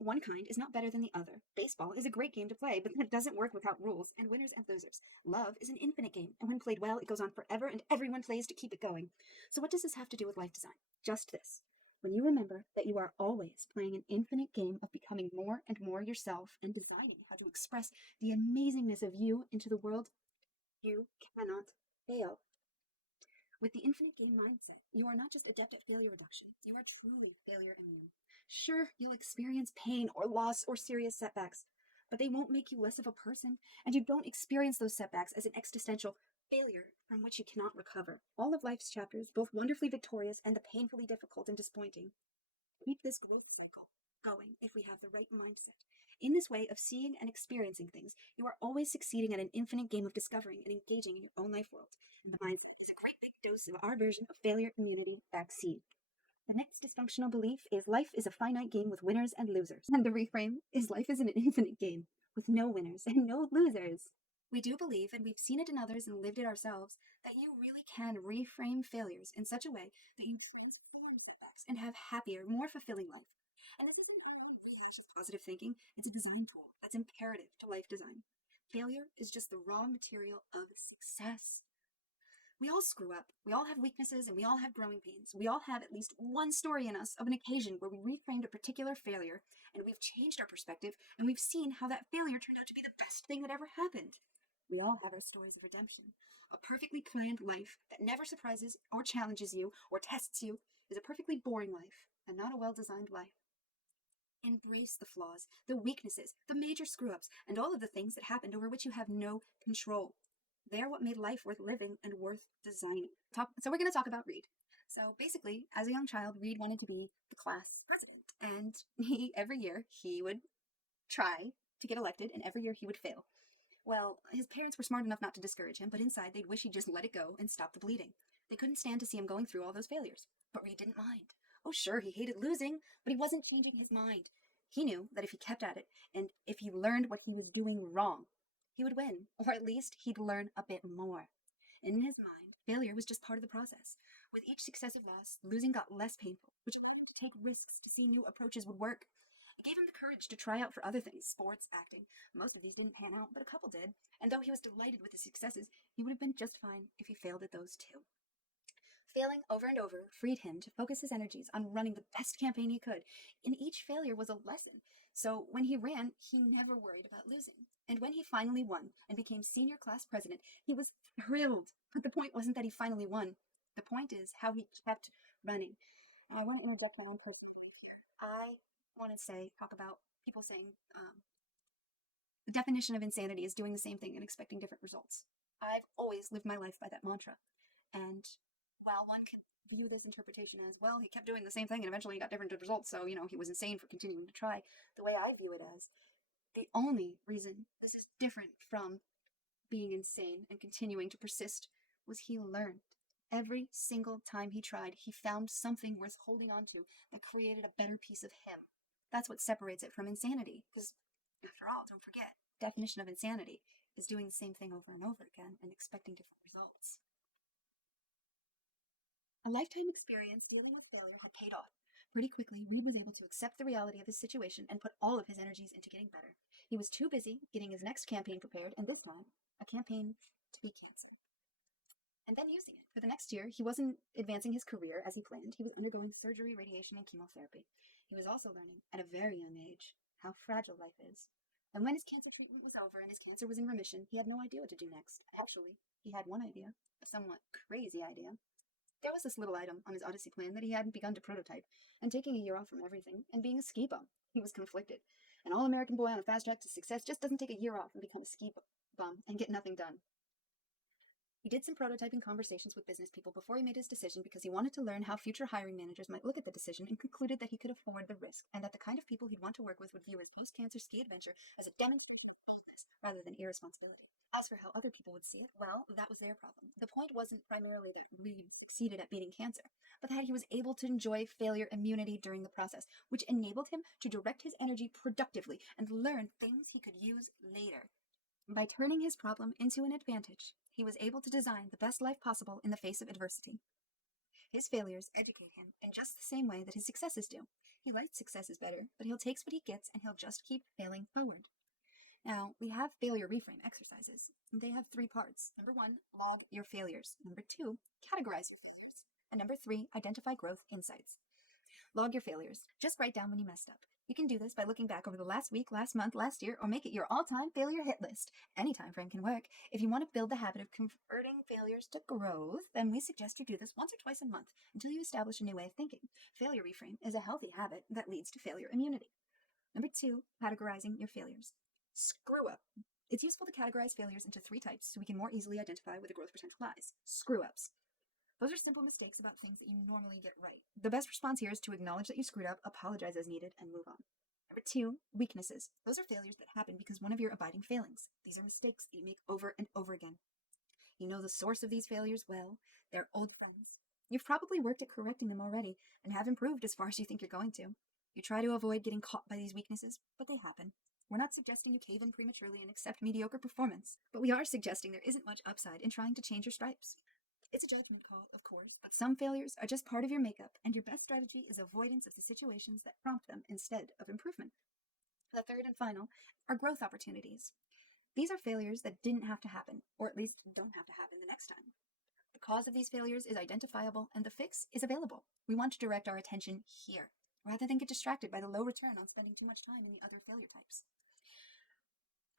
One kind is not better than the other. Baseball is a great game to play, but it doesn't work without rules and winners and losers. Love is an infinite game, and when played well, it goes on forever and everyone plays to keep it going. So what does this have to do with life design? Just this. When you remember that you are always playing an infinite game of becoming more and more yourself and designing how to express the amazingness of you into the world, you cannot fail. With the infinite game mindset, you are not just adept at failure reduction, you are truly failure immune. Sure, you'll experience pain or loss or serious setbacks, but they won't make you less of a person, and you don't experience those setbacks as an existential failure from which you cannot recover. All of life's chapters, both wonderfully victorious and the painfully difficult and disappointing, keep this growth cycle going if we have the right mindset. In this way of seeing and experiencing things, you are always succeeding at an infinite game of discovering and engaging in your own life world. And the mind is a great big dose of our version of failure immunity vaccine. The next dysfunctional belief is life is a finite game with winners and losers. And the reframe is life is an infinite game with no winners and no losers. We do believe, and we've seen it in others and lived it ourselves, that you really can reframe failures in such a way that you transform setbacks and have happier, more fulfilling life. And this isn't our own rehash of positive thinking, it's a design tool that's imperative to life design. Failure is just the raw material of success. We all screw up. We all have weaknesses and we all have growing pains. We all have at least one story in us of an occasion where we reframed a particular failure and we've changed our perspective and we've seen how that failure turned out to be the best thing that ever happened. We all have our stories of redemption. A perfectly planned life that never surprises or challenges you or tests you is a perfectly boring life and not a well-designed life. Embrace the flaws, the weaknesses, the major screw-ups, and all of the things that happened over which you have no control. They're what made life worth living and worth designing. So we're going to talk about Reed. So basically, as a young child, Reed wanted to be the class president. And every year he would try to get elected, and every year he would fail. Well, his parents were smart enough not to discourage him, but inside they'd wish he'd just let it go and stop the bleeding. They couldn't stand to see him going through all those failures. But Reed didn't mind. Oh, sure, he hated losing, but he wasn't changing his mind. He knew that if he kept at it, and if he learned what he was doing wrong, he would win, or at least he'd learn a bit more. In his mind, failure was just part of the process. With each successive loss, losing got less painful, which allowed him to take risks to see new approaches would work. It gave him the courage to try out for other things, sports, acting. Most of these didn't pan out, but a couple did, and though he was delighted with his successes, he would have been just fine if he failed at those too. Failing over and over freed him to focus his energies on running the best campaign he could, and each failure was a lesson. So when he ran, he never worried about losing. And when he finally won and became senior class president, he was thrilled. But the point wasn't that he finally won. The point is how he kept running. And I want to interject my own personal beliefs. I want to talk about people saying the definition of insanity is doing the same thing and expecting different results. I've always lived my life by that mantra. And while one can view this interpretation as, well, he kept doing the same thing and eventually he got different results, so, he was insane for continuing to try, the way I view it as, the only reason this is different from being insane and continuing to persist was he learned. Every single time he tried, he found something worth holding on to that created a better piece of him. That's what separates it from insanity, because, after all, don't forget, the definition of insanity is doing the same thing over and over again and expecting different results. A lifetime experience dealing with failure had paid off. Pretty quickly, Reed was able to accept the reality of his situation and put all of his energies into getting better. He was too busy getting his next campaign prepared, and this time, a campaign to beat cancer. And then using it. For the next year, he wasn't advancing his career as he planned. He was undergoing surgery, radiation, and chemotherapy. He was also learning, at a very young age, how fragile life is. And when his cancer treatment was over and his cancer was in remission, he had no idea what to do next. Actually, he had one idea, a somewhat crazy idea. There was this little item on his Odyssey plan that he hadn't begun to prototype, and taking a year off from everything, and being a ski bum. He was conflicted. An all-American boy on a fast track to success just doesn't take a year off and become a ski bum and get nothing done. He did some prototyping conversations with business people before he made his decision because he wanted to learn how future hiring managers might look at the decision and concluded that he could afford the risk and that the kind of people he'd want to work with would view his post-cancer ski adventure as a demonstration of boldness rather than irresponsibility. As for how other people would see it, well, that was their problem. The point wasn't primarily that Reed succeeded at beating cancer, but that he was able to enjoy failure immunity during the process, which enabled him to direct his energy productively and learn things he could use later. By turning his problem into an advantage, he was able to design the best life possible in the face of adversity. His failures educate him in just the same way that his successes do. He likes successes better, but he'll take what he gets and he'll just keep failing forward. Now, we have failure reframe exercises. They have 3 parts. Number 1, log your failures. Number 2, categorize your failures. And number 3, identify growth insights. Log your failures. Just write down when you messed up. You can do this by looking back over the last week, last month, last year, or make it your all-time failure hit list. Any time frame can work. If you want to build the habit of converting failures to growth, then we suggest you do this once or twice a month until you establish a new way of thinking. Failure reframe is a healthy habit that leads to failure immunity. Number 2, categorizing your failures. Screw up. It's useful to categorize failures into 3 types so we can more easily identify where the growth potential lies. Screw ups. Those are simple mistakes about things that you normally get right. The best response here is to acknowledge that you screwed up, apologize as needed, and move on. Number 2, weaknesses. Those are failures that happen because one of your abiding failings. These are mistakes that you make over and over again. You know the source of these failures well. They're old friends. You've probably worked at correcting them already and have improved as far as you think you're going to. You try to avoid getting caught by these weaknesses, but they happen. We're not suggesting you cave in prematurely and accept mediocre performance, but we are suggesting there isn't much upside in trying to change your stripes. It's a judgment call, of course, but some failures are just part of your makeup, and your best strategy is avoidance of the situations that prompt them instead of improvement. The third and final are growth opportunities. These are failures that didn't have to happen, or at least don't have to happen the next time. The cause of these failures is identifiable, and the fix is available. We want to direct our attention here, rather than get distracted by the low return on spending too much time in the other failure types.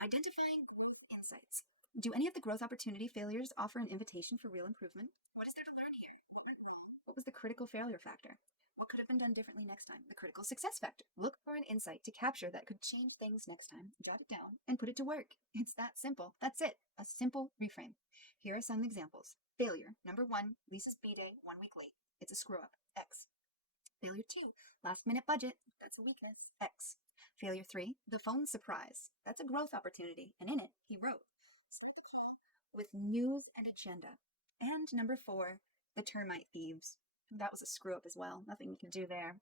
Identifying growth insights. Do any of the growth opportunity failures offer an invitation for real improvement? What is there to learn here? What went wrong? What was the critical failure factor? What could have been done differently next time? The critical success factor. Look for an insight to capture that could change things next time. Jot it down and put it to work. It's that simple. That's it. A simple reframe. Here are some examples. Failure. Number 1, Lisa's B-day 1 week late. It's a screw up. X. Failure 2, last minute budget. That's a weakness. X. Failure 3, the phone surprise. That's a growth opportunity. And in it, he wrote, start the call with news and agenda. And number 4, the termite thieves. That was a screw up as well. Nothing you can do there.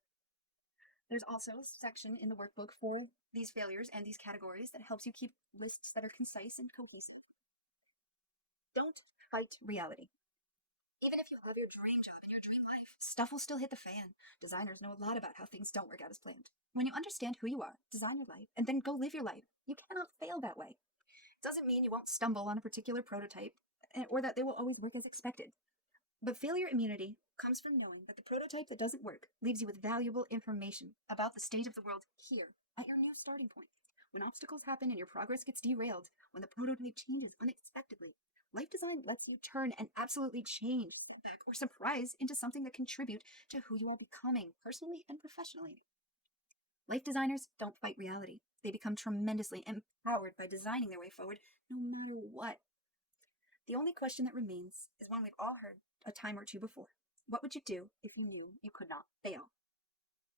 There's also a section in the workbook for these failures and these categories that helps you keep lists that are concise and cohesive. Don't fight reality. Even if you have your dream job and your dream life, stuff will still hit the fan. Designers know a lot about how things don't work out as planned. When you understand who you are, design your life, and then go live your life, you cannot fail that way. It doesn't mean you won't stumble on a particular prototype or that they will always work as expected. But failure immunity comes from knowing that the prototype that doesn't work leaves you with valuable information about the state of the world here at your new starting point. When obstacles happen and your progress gets derailed, when the prototype changes unexpectedly, Life Design lets you turn an absolutely change, setback, or surprise into something that contributes to who you are becoming personally and professionally. Life designers don't fight reality. They become tremendously empowered by designing their way forward no matter what. The only question that remains is one we've all heard a time or two before. What would you do if you knew you could not fail?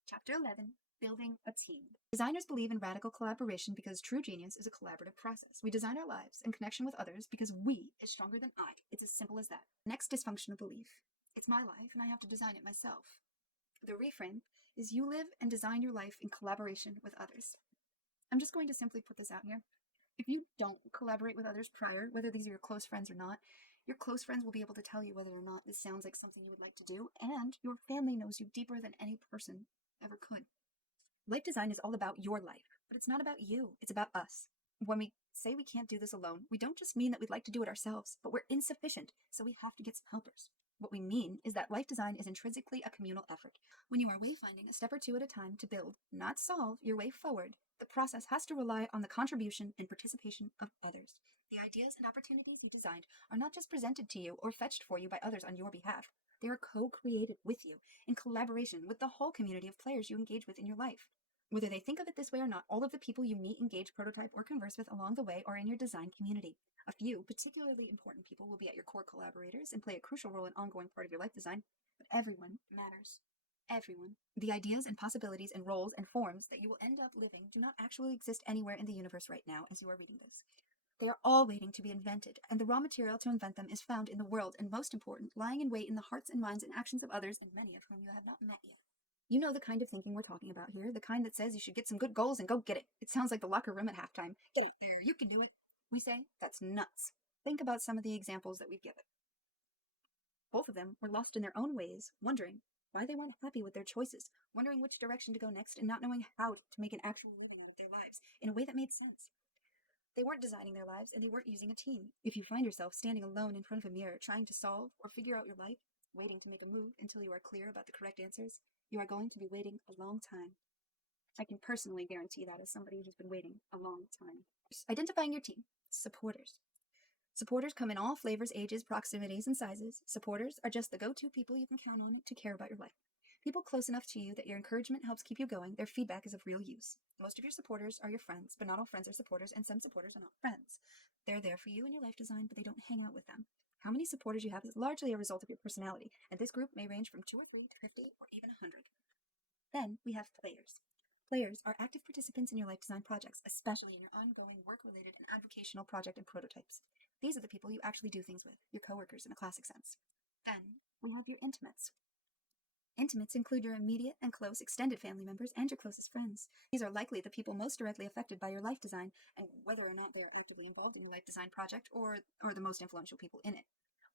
Chapter 11, Building a Team. Designers believe in radical collaboration because true genius is a collaborative process. We design our lives in connection with others because we is stronger than I. It's as simple as that. Next dysfunctional belief. It's my life and I have to design it myself. The reframe is you live and design your life in collaboration with others. I'm just going to simply put this out here. If you don't collaborate with others prior, whether these are your close friends or not, your close friends will be able to tell you whether or not this sounds like something you would like to do, and your family knows you deeper than any person ever could. Life design is all about your life, but it's not about you. It's about us. When we say we can't do this alone, we don't just mean that we'd like to do it ourselves, but we're insufficient, so we have to get some helpers. What we mean is that life design is intrinsically a communal effort. When you are wayfinding a step or two at a time to build, not solve, your way forward, the process has to rely on the contribution and participation of others. The ideas and opportunities you designed are not just presented to you or fetched for you by others on your behalf. They are co-created with you in collaboration with the whole community of players you engage with in your life. Whether they think of it this way or not, all of the people you meet, engage, prototype, or converse with along the way are in your design community. A few particularly important people will be at your core collaborators and play a crucial role in ongoing part of your life design, but everyone matters. Everyone. The ideas and possibilities and roles and forms that you will end up living do not actually exist anywhere in the universe right now as you are reading this. They are all waiting to be invented, and the raw material to invent them is found in the world, and most important, lying in wait in the hearts and minds and actions of others, and many of whom you have not met yet. You know the kind of thinking we're talking about here, the kind that says you should get some good goals and go get it. It sounds like the locker room at halftime. Get out there, you can do it. We say, that's nuts. Think about some of the examples that we've given. Both of them were lost in their own ways, wondering why they weren't happy with their choices, wondering which direction to go next, and not knowing how to make an actual living out of their lives in a way that made sense. They weren't designing their lives, and they weren't using a team. If you find yourself standing alone in front of a mirror, trying to solve or figure out your life, waiting to make a move until you are clear about the correct answers, you are going to be waiting a long time. I can personally guarantee that as somebody who's been waiting a long time. Identifying your team. Supporters. Supporters come in all flavors, ages, proximities, and sizes. Supporters are just the go-to people you can count on to care about your life. People close enough to you that your encouragement helps keep you going. Their feedback is of real use. Most of your supporters are your friends, but not all friends are supporters, and some supporters are not friends. They're there for you in your life design, but they don't hang out with them. How many supporters you have is largely a result of your personality, and this group may range from 2 or 3 to 50 or even 100. Then we have players. Players are active participants in your life design projects, especially in your ongoing work-related and advocational project and prototypes. These are the people you actually do things with, your coworkers in a classic sense. Then We have your intimates. Intimates include your immediate and close extended family members and your closest friends. These are likely the people most directly affected by your life design and whether or not they're actively involved in your life design project or the most influential people in it.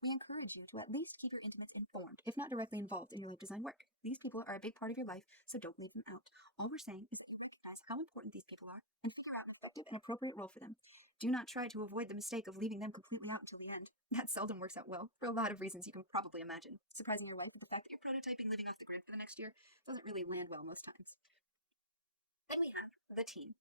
We encourage you to at least keep your intimates informed, if not directly involved in your life design work. These people are a big part of your life, so don't leave them out. All we're saying is that you recognize how important these people are and figure out an effective and appropriate role for them. Do not try to avoid the mistake of leaving them completely out until the end. That seldom works out well, for a lot of reasons you can probably imagine. Surprising your wife with the fact that you're prototyping living off the grid for the next year doesn't really land well most times. Then we have the team.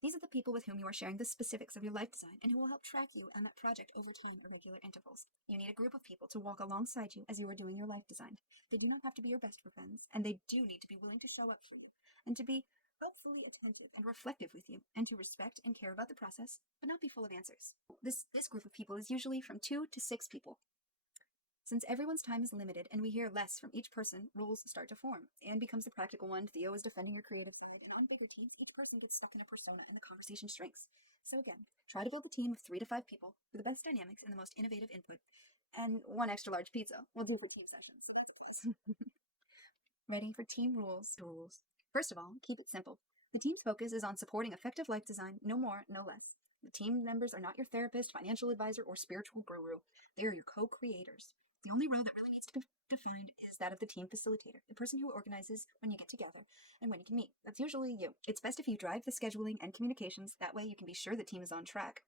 These are the people with whom you are sharing the specifics of your life design and who will help track you on that project over time at regular intervals. You need a group of people to walk alongside you as you are doing your life design. They do not have to be your best friends, and they do need to be willing to show up for you and to be helpfully attentive and reflective with you and to respect and care about the process, but not be full of answers. This group of people is usually from 2 to 6 people. Since everyone's time is limited and we hear less from each person, rules start to form. Anne becomes the practical one, Theo is defending your creative side, and on bigger teams, each person gets stuck in a persona and the conversation shrinks. So again, try to build a team of 3 to 5 people for the best dynamics and the most innovative input. And 1 extra large pizza will do for team sessions. That's a plus. Ready for team rules? First of all, keep it simple. The team's focus is on supporting effective life design, no more, no less. The team members are not your therapist, financial advisor, or spiritual guru. They are your co-creators. The only role that really needs to be defined is that of the team facilitator, the person who organizes when you get together and when you can meet. That's usually you. It's best if you drive the scheduling and communications. That way you can be sure the team is on track.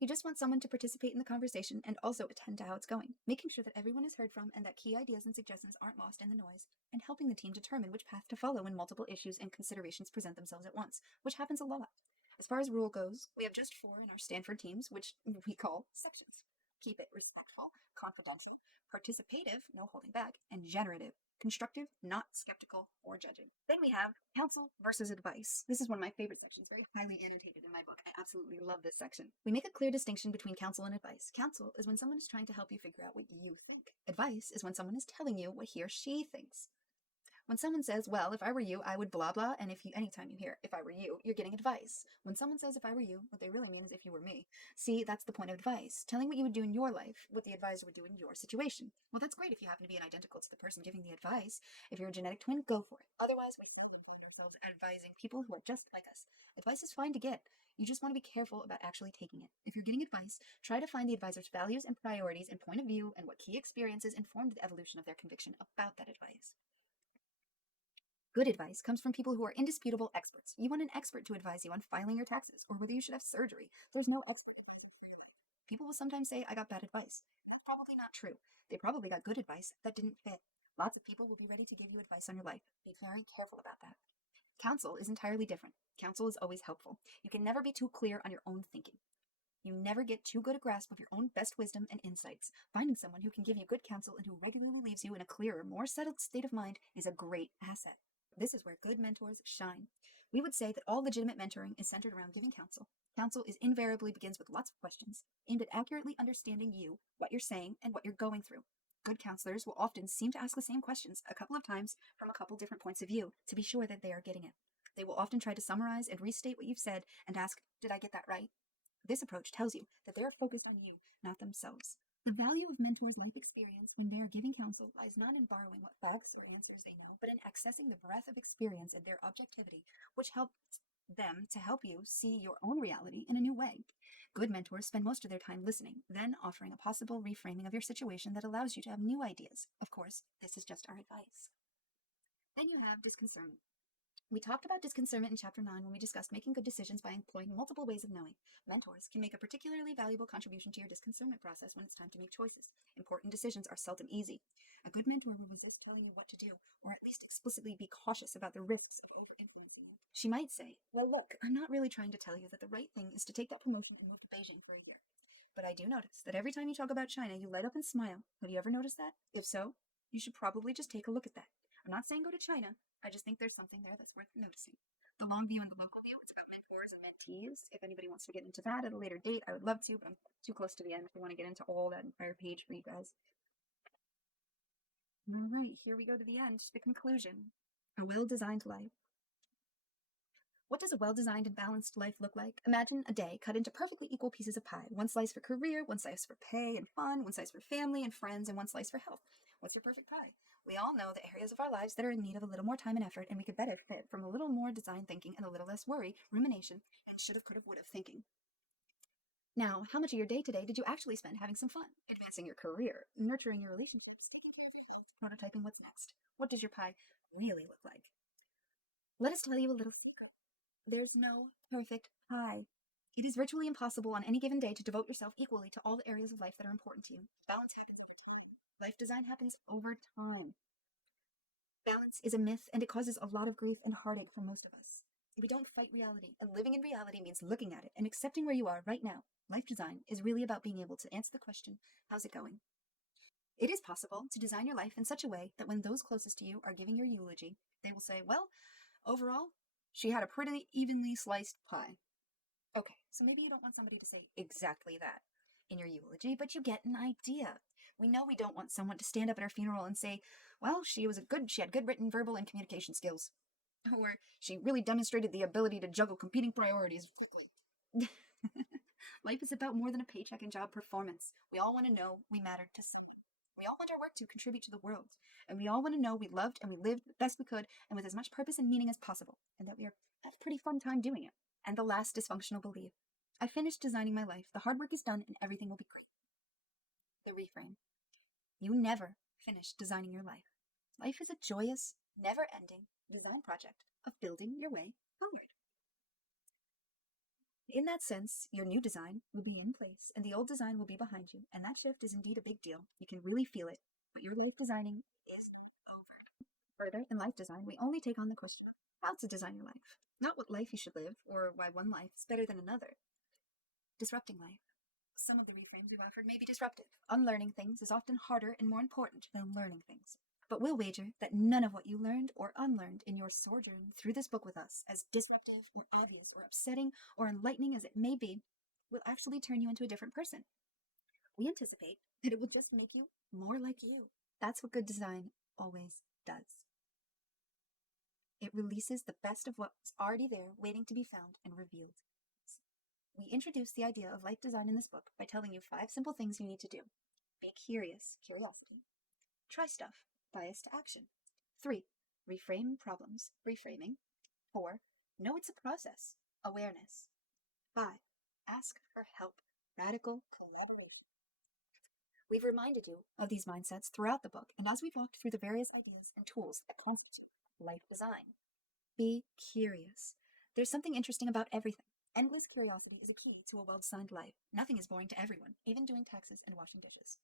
You just want someone to participate in the conversation and also attend to how it's going, making sure that everyone is heard from and that key ideas and suggestions aren't lost in the noise, and helping the team determine which path to follow when multiple issues and considerations present themselves at once, which happens a lot. As far as rule goes, we have just 4 in our Stanford teams, which we call sections. Keep it respectful, confidential, participative, no holding back, and generative. Constructive, not skeptical or judging. Then we have counsel versus advice. This is one of my favorite sections, very highly annotated in my book. I absolutely love this section. We make a clear distinction between counsel and advice. Counsel is when someone is trying to help you figure out what you think. Advice is when someone is telling you what he or she thinks. When someone says, well, if I were you, I would blah blah, and anytime you hear if I were you, you're getting advice. When someone says if I were you, what they really mean is if you were me. See, that's the point of advice. Telling what you would do in your life, what the advisor would do in your situation. Well, that's great if you happen to be identical to the person giving the advice. If you're a genetic twin, go for it. Otherwise, we seldom find ourselves advising people who are just like us. Advice is fine to get. You just want to be careful about actually taking it. If you're getting advice, try to find the advisor's values and priorities and point of view and what key experiences informed the evolution of their conviction about that advice. Good advice comes from people who are indisputable experts. You want an expert to advise you on filing your taxes or whether you should have surgery. There's no expert advisor for your life. People will sometimes say, I got bad advice. That's probably not true. They probably got good advice that didn't fit. Lots of people will be ready to give you advice on your life. Be very careful about that. Counsel is entirely different. Counsel is always helpful. You can never be too clear on your own thinking. You never get too good a grasp of your own best wisdom and insights. Finding someone who can give you good counsel and who regularly leaves you in a clearer, more settled state of mind is a great asset. This is where good mentors shine. We would say that all legitimate mentoring is centered around giving counsel. Counsel invariably begins with lots of questions, aimed at accurately understanding you, what you're saying, and what you're going through. Good counselors will often seem to ask the same questions a couple of times from a couple different points of view to be sure that they are getting it. They will often try to summarize and restate what you've said and ask, did I get that right? This approach tells you that they are focused on you, not themselves. The value of mentors' life experience when they are giving counsel lies not in borrowing what facts or answers they know, but in accessing the breadth of experience and their objectivity, which helps them to help you see your own reality in a new way. Good mentors spend most of their time listening, then offering a possible reframing of your situation that allows you to have new ideas. Of course, this is just our advice. Then you have disconcernment. We talked about disconcernment in Chapter 9 when we discussed making good decisions by employing multiple ways of knowing. Mentors can make a particularly valuable contribution to your disconcernment process when it's time to make choices. Important decisions are seldom easy. A good mentor will resist telling you what to do, or at least explicitly be cautious about the risks of over-influencing you. She might say, well, look, I'm not really trying to tell you that the right thing is to take that promotion and move to Beijing for a year. But I do notice that every time you talk about China, you light up and smile. Have you ever noticed that? If so, you should probably just take a look at that. I'm not saying go to China. I just think there's something there that's worth noticing. The long view and the local view, it's got mentors and mentees. If anybody wants to get into that at a later date, I would love to, but I'm too close to the end if I want to get into all that entire page for you guys. All right, here we go to the end, the conclusion. A well-designed life. What does a well-designed and balanced life look like? Imagine a day cut into perfectly equal pieces of pie. One slice for career, one slice for pay and fun, one slice for family and friends, and one slice for health. What's your perfect pie? We all know the areas of our lives that are in need of a little more time and effort, and we could benefit from a little more design thinking and a little less worry, rumination, and should've, could've, would've thinking. Now, how much of your day today did you actually spend having some fun, advancing your career, nurturing your relationships, taking care of your health, prototyping what's next? What does your pie really look like? Let us tell you a little secret. There's no perfect pie. It is virtually impossible on any given day to devote yourself equally to all the areas of life that are important to you. Balance happens over time. Life design happens over time. Balance is a myth, and it causes a lot of grief and heartache for most of us. We don't fight reality, and living in reality means looking at it and accepting where you are right now. Life design is really about being able to answer the question, how's it going? It is possible to design your life in such a way that when those closest to you are giving your eulogy, they will say, well, overall, she had a pretty evenly sliced pie. Okay, so maybe you don't want somebody to say exactly that in your eulogy, but you get an idea. We know we don't want someone to stand up at our funeral and say, well, she had good written, verbal, and communication skills. Or she really demonstrated the ability to juggle competing priorities quickly. Life is about more than a paycheck and job performance. We all want to know we mattered to someone. We all want our work to contribute to the world. And we all want to know we loved and we lived the best we could and with as much purpose and meaning as possible. And that we had a pretty fun time doing it. And the last dysfunctional belief. I finished designing my life. The hard work is done and everything will be great. The reframe. You never finish designing your life. Life is a joyous, never-ending design project of building your way forward. In that sense, your new design will be in place and the old design will be behind you, and that shift is indeed a big deal. You can really feel it, but your life designing is over. Further, in life design, we only take on the question, how to design your life, not what life you should live or why one life is better than another. Disrupting life. Some of the reframes we've offered may be disruptive. Unlearning things is often harder and more important than learning things. But we'll wager that none of what you learned or unlearned in your sojourn through this book with us, as disruptive or obvious or upsetting or enlightening as it may be, will actually turn you into a different person. We anticipate that it will just make you more like you. That's what good design always does. It releases the best of what's already there, waiting to be found and revealed. We introduce the idea of life design in this book by telling you 5 simple things you need to do. Be curious, curiosity. Try stuff, bias to action. 3. Reframe problems, reframing. 4. Know it's a process, awareness. 5. Ask for help, radical collaboration. We've reminded you of these mindsets throughout the book, and as we've walked through the various ideas and tools that constitute life design. Be curious. There's something interesting about everything. Endless curiosity is a key to a well-designed life. Nothing is boring to everyone, even doing taxes and washing dishes.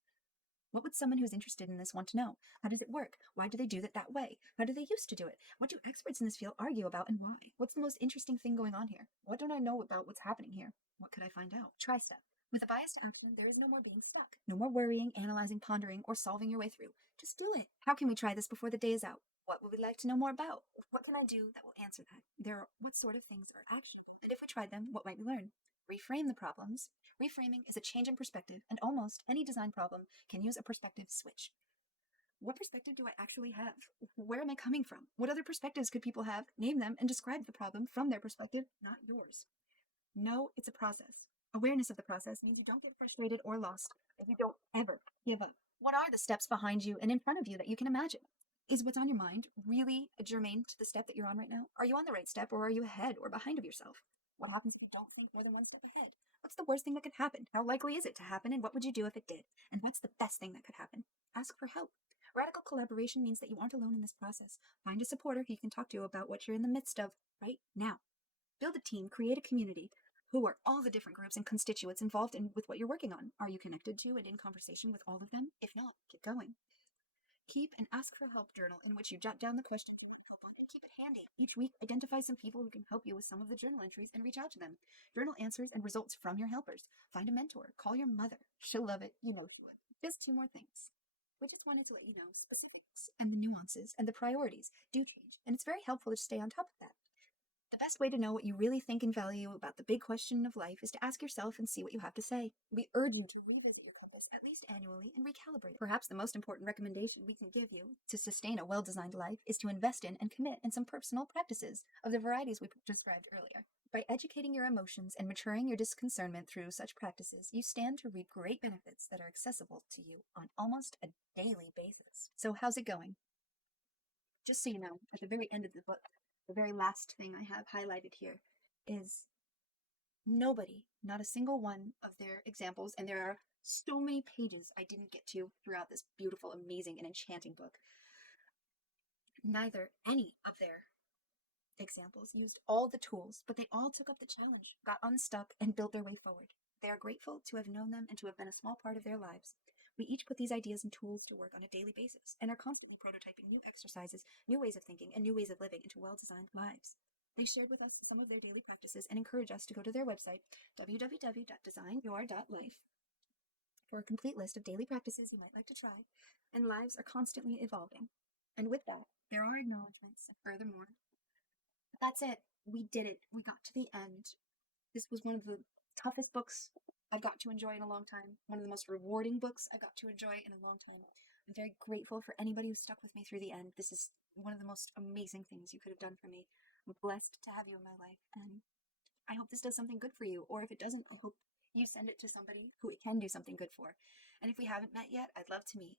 What would someone who's interested in this want to know? How did it work? Why do they do it that way? How do they used to do it? What do experts in this field argue about and why? What's the most interesting thing going on here? What don't I know about what's happening here? What could I find out? Try stuff. With a bias to action, there is no more being stuck. No more worrying, analyzing, pondering, or solving your way through. Just do it. How can we try this before the day is out? What would we like to know more about? What can I do that will answer that? What sort of things are actionable? And if we tried them, what might we learn? Reframe the problems. Reframing is a change in perspective, and almost any design problem can use a perspective switch. What perspective do I actually have? Where am I coming from? What other perspectives could people have? Name them and describe the problem from their perspective, not yours. No, it's a process. Awareness of the process means you don't get frustrated or lost, and you don't ever give up. What are the steps behind you and in front of you that you can imagine? Is what's on your mind really germane to the step that you're on right now? Are you on the right step, or are you ahead or behind of yourself? What happens if you don't think more than one step ahead? What's the worst thing that could happen? How likely is it to happen, and what would you do if it did? And what's the best thing that could happen? Ask for help. Radical collaboration means that you aren't alone in this process. Find a supporter who you can talk to about what you're in the midst of right now. Build a team, create a community. Who are all the different groups and constituents involved with what you're working on? Are you connected to and in conversation with all of them? If not, keep going. Keep an ask for help journal in which you jot down the questions you want help on and keep it handy. Each week, identify some people who can help you with some of the journal entries and reach out to them. Journal answers and results from your helpers. Find a mentor. Call your mother. She'll love it. You know she would. Just 2 more things. We just wanted to let you know specifics and the nuances and the priorities do change, and it's very helpful to stay on top of that. The best way to know what you really think and value about the big question of life is to ask yourself and see what you have to say. We urge you to revisit your compass this at least annually and recalibrate it. Perhaps the most important recommendation we can give you to sustain a well-designed life is to invest in and commit in some personal practices of the varieties we described earlier. By educating your emotions and maturing your discernment through such practices, you stand to reap great benefits that are accessible to you on almost a daily basis. So how's it going? Just so you know, at the very end of the book, the very last thing I have highlighted here is nobody, not a single one of their examples, and there are so many pages I didn't get to throughout this beautiful, amazing, and enchanting book. Neither any of their examples used all the tools, but they all took up the challenge, got unstuck, and built their way forward. They are grateful to have known them and to have been a small part of their lives. We each put these ideas and tools to work on a daily basis and are constantly prototyping new exercises, new ways of thinking, and new ways of living into well-designed lives. They shared with us some of their daily practices and encourage us to go to their website, www.designyour.life, for a complete list of daily practices you might like to try, and lives are constantly evolving. And with that, there are acknowledgments, and furthermore, that's it. We did it. We got to the end. This was one of the toughest books I've got to enjoy in a long time. One of the most rewarding books I've got to enjoy in a long time. I'm very grateful for anybody who stuck with me through the end. This is one of the most amazing things you could have done for me. I'm blessed to have you in my life, and I hope this does something good for you. Or if it doesn't, I hope you send it to somebody who it can do something good for. And if we haven't met yet, I'd love to meet.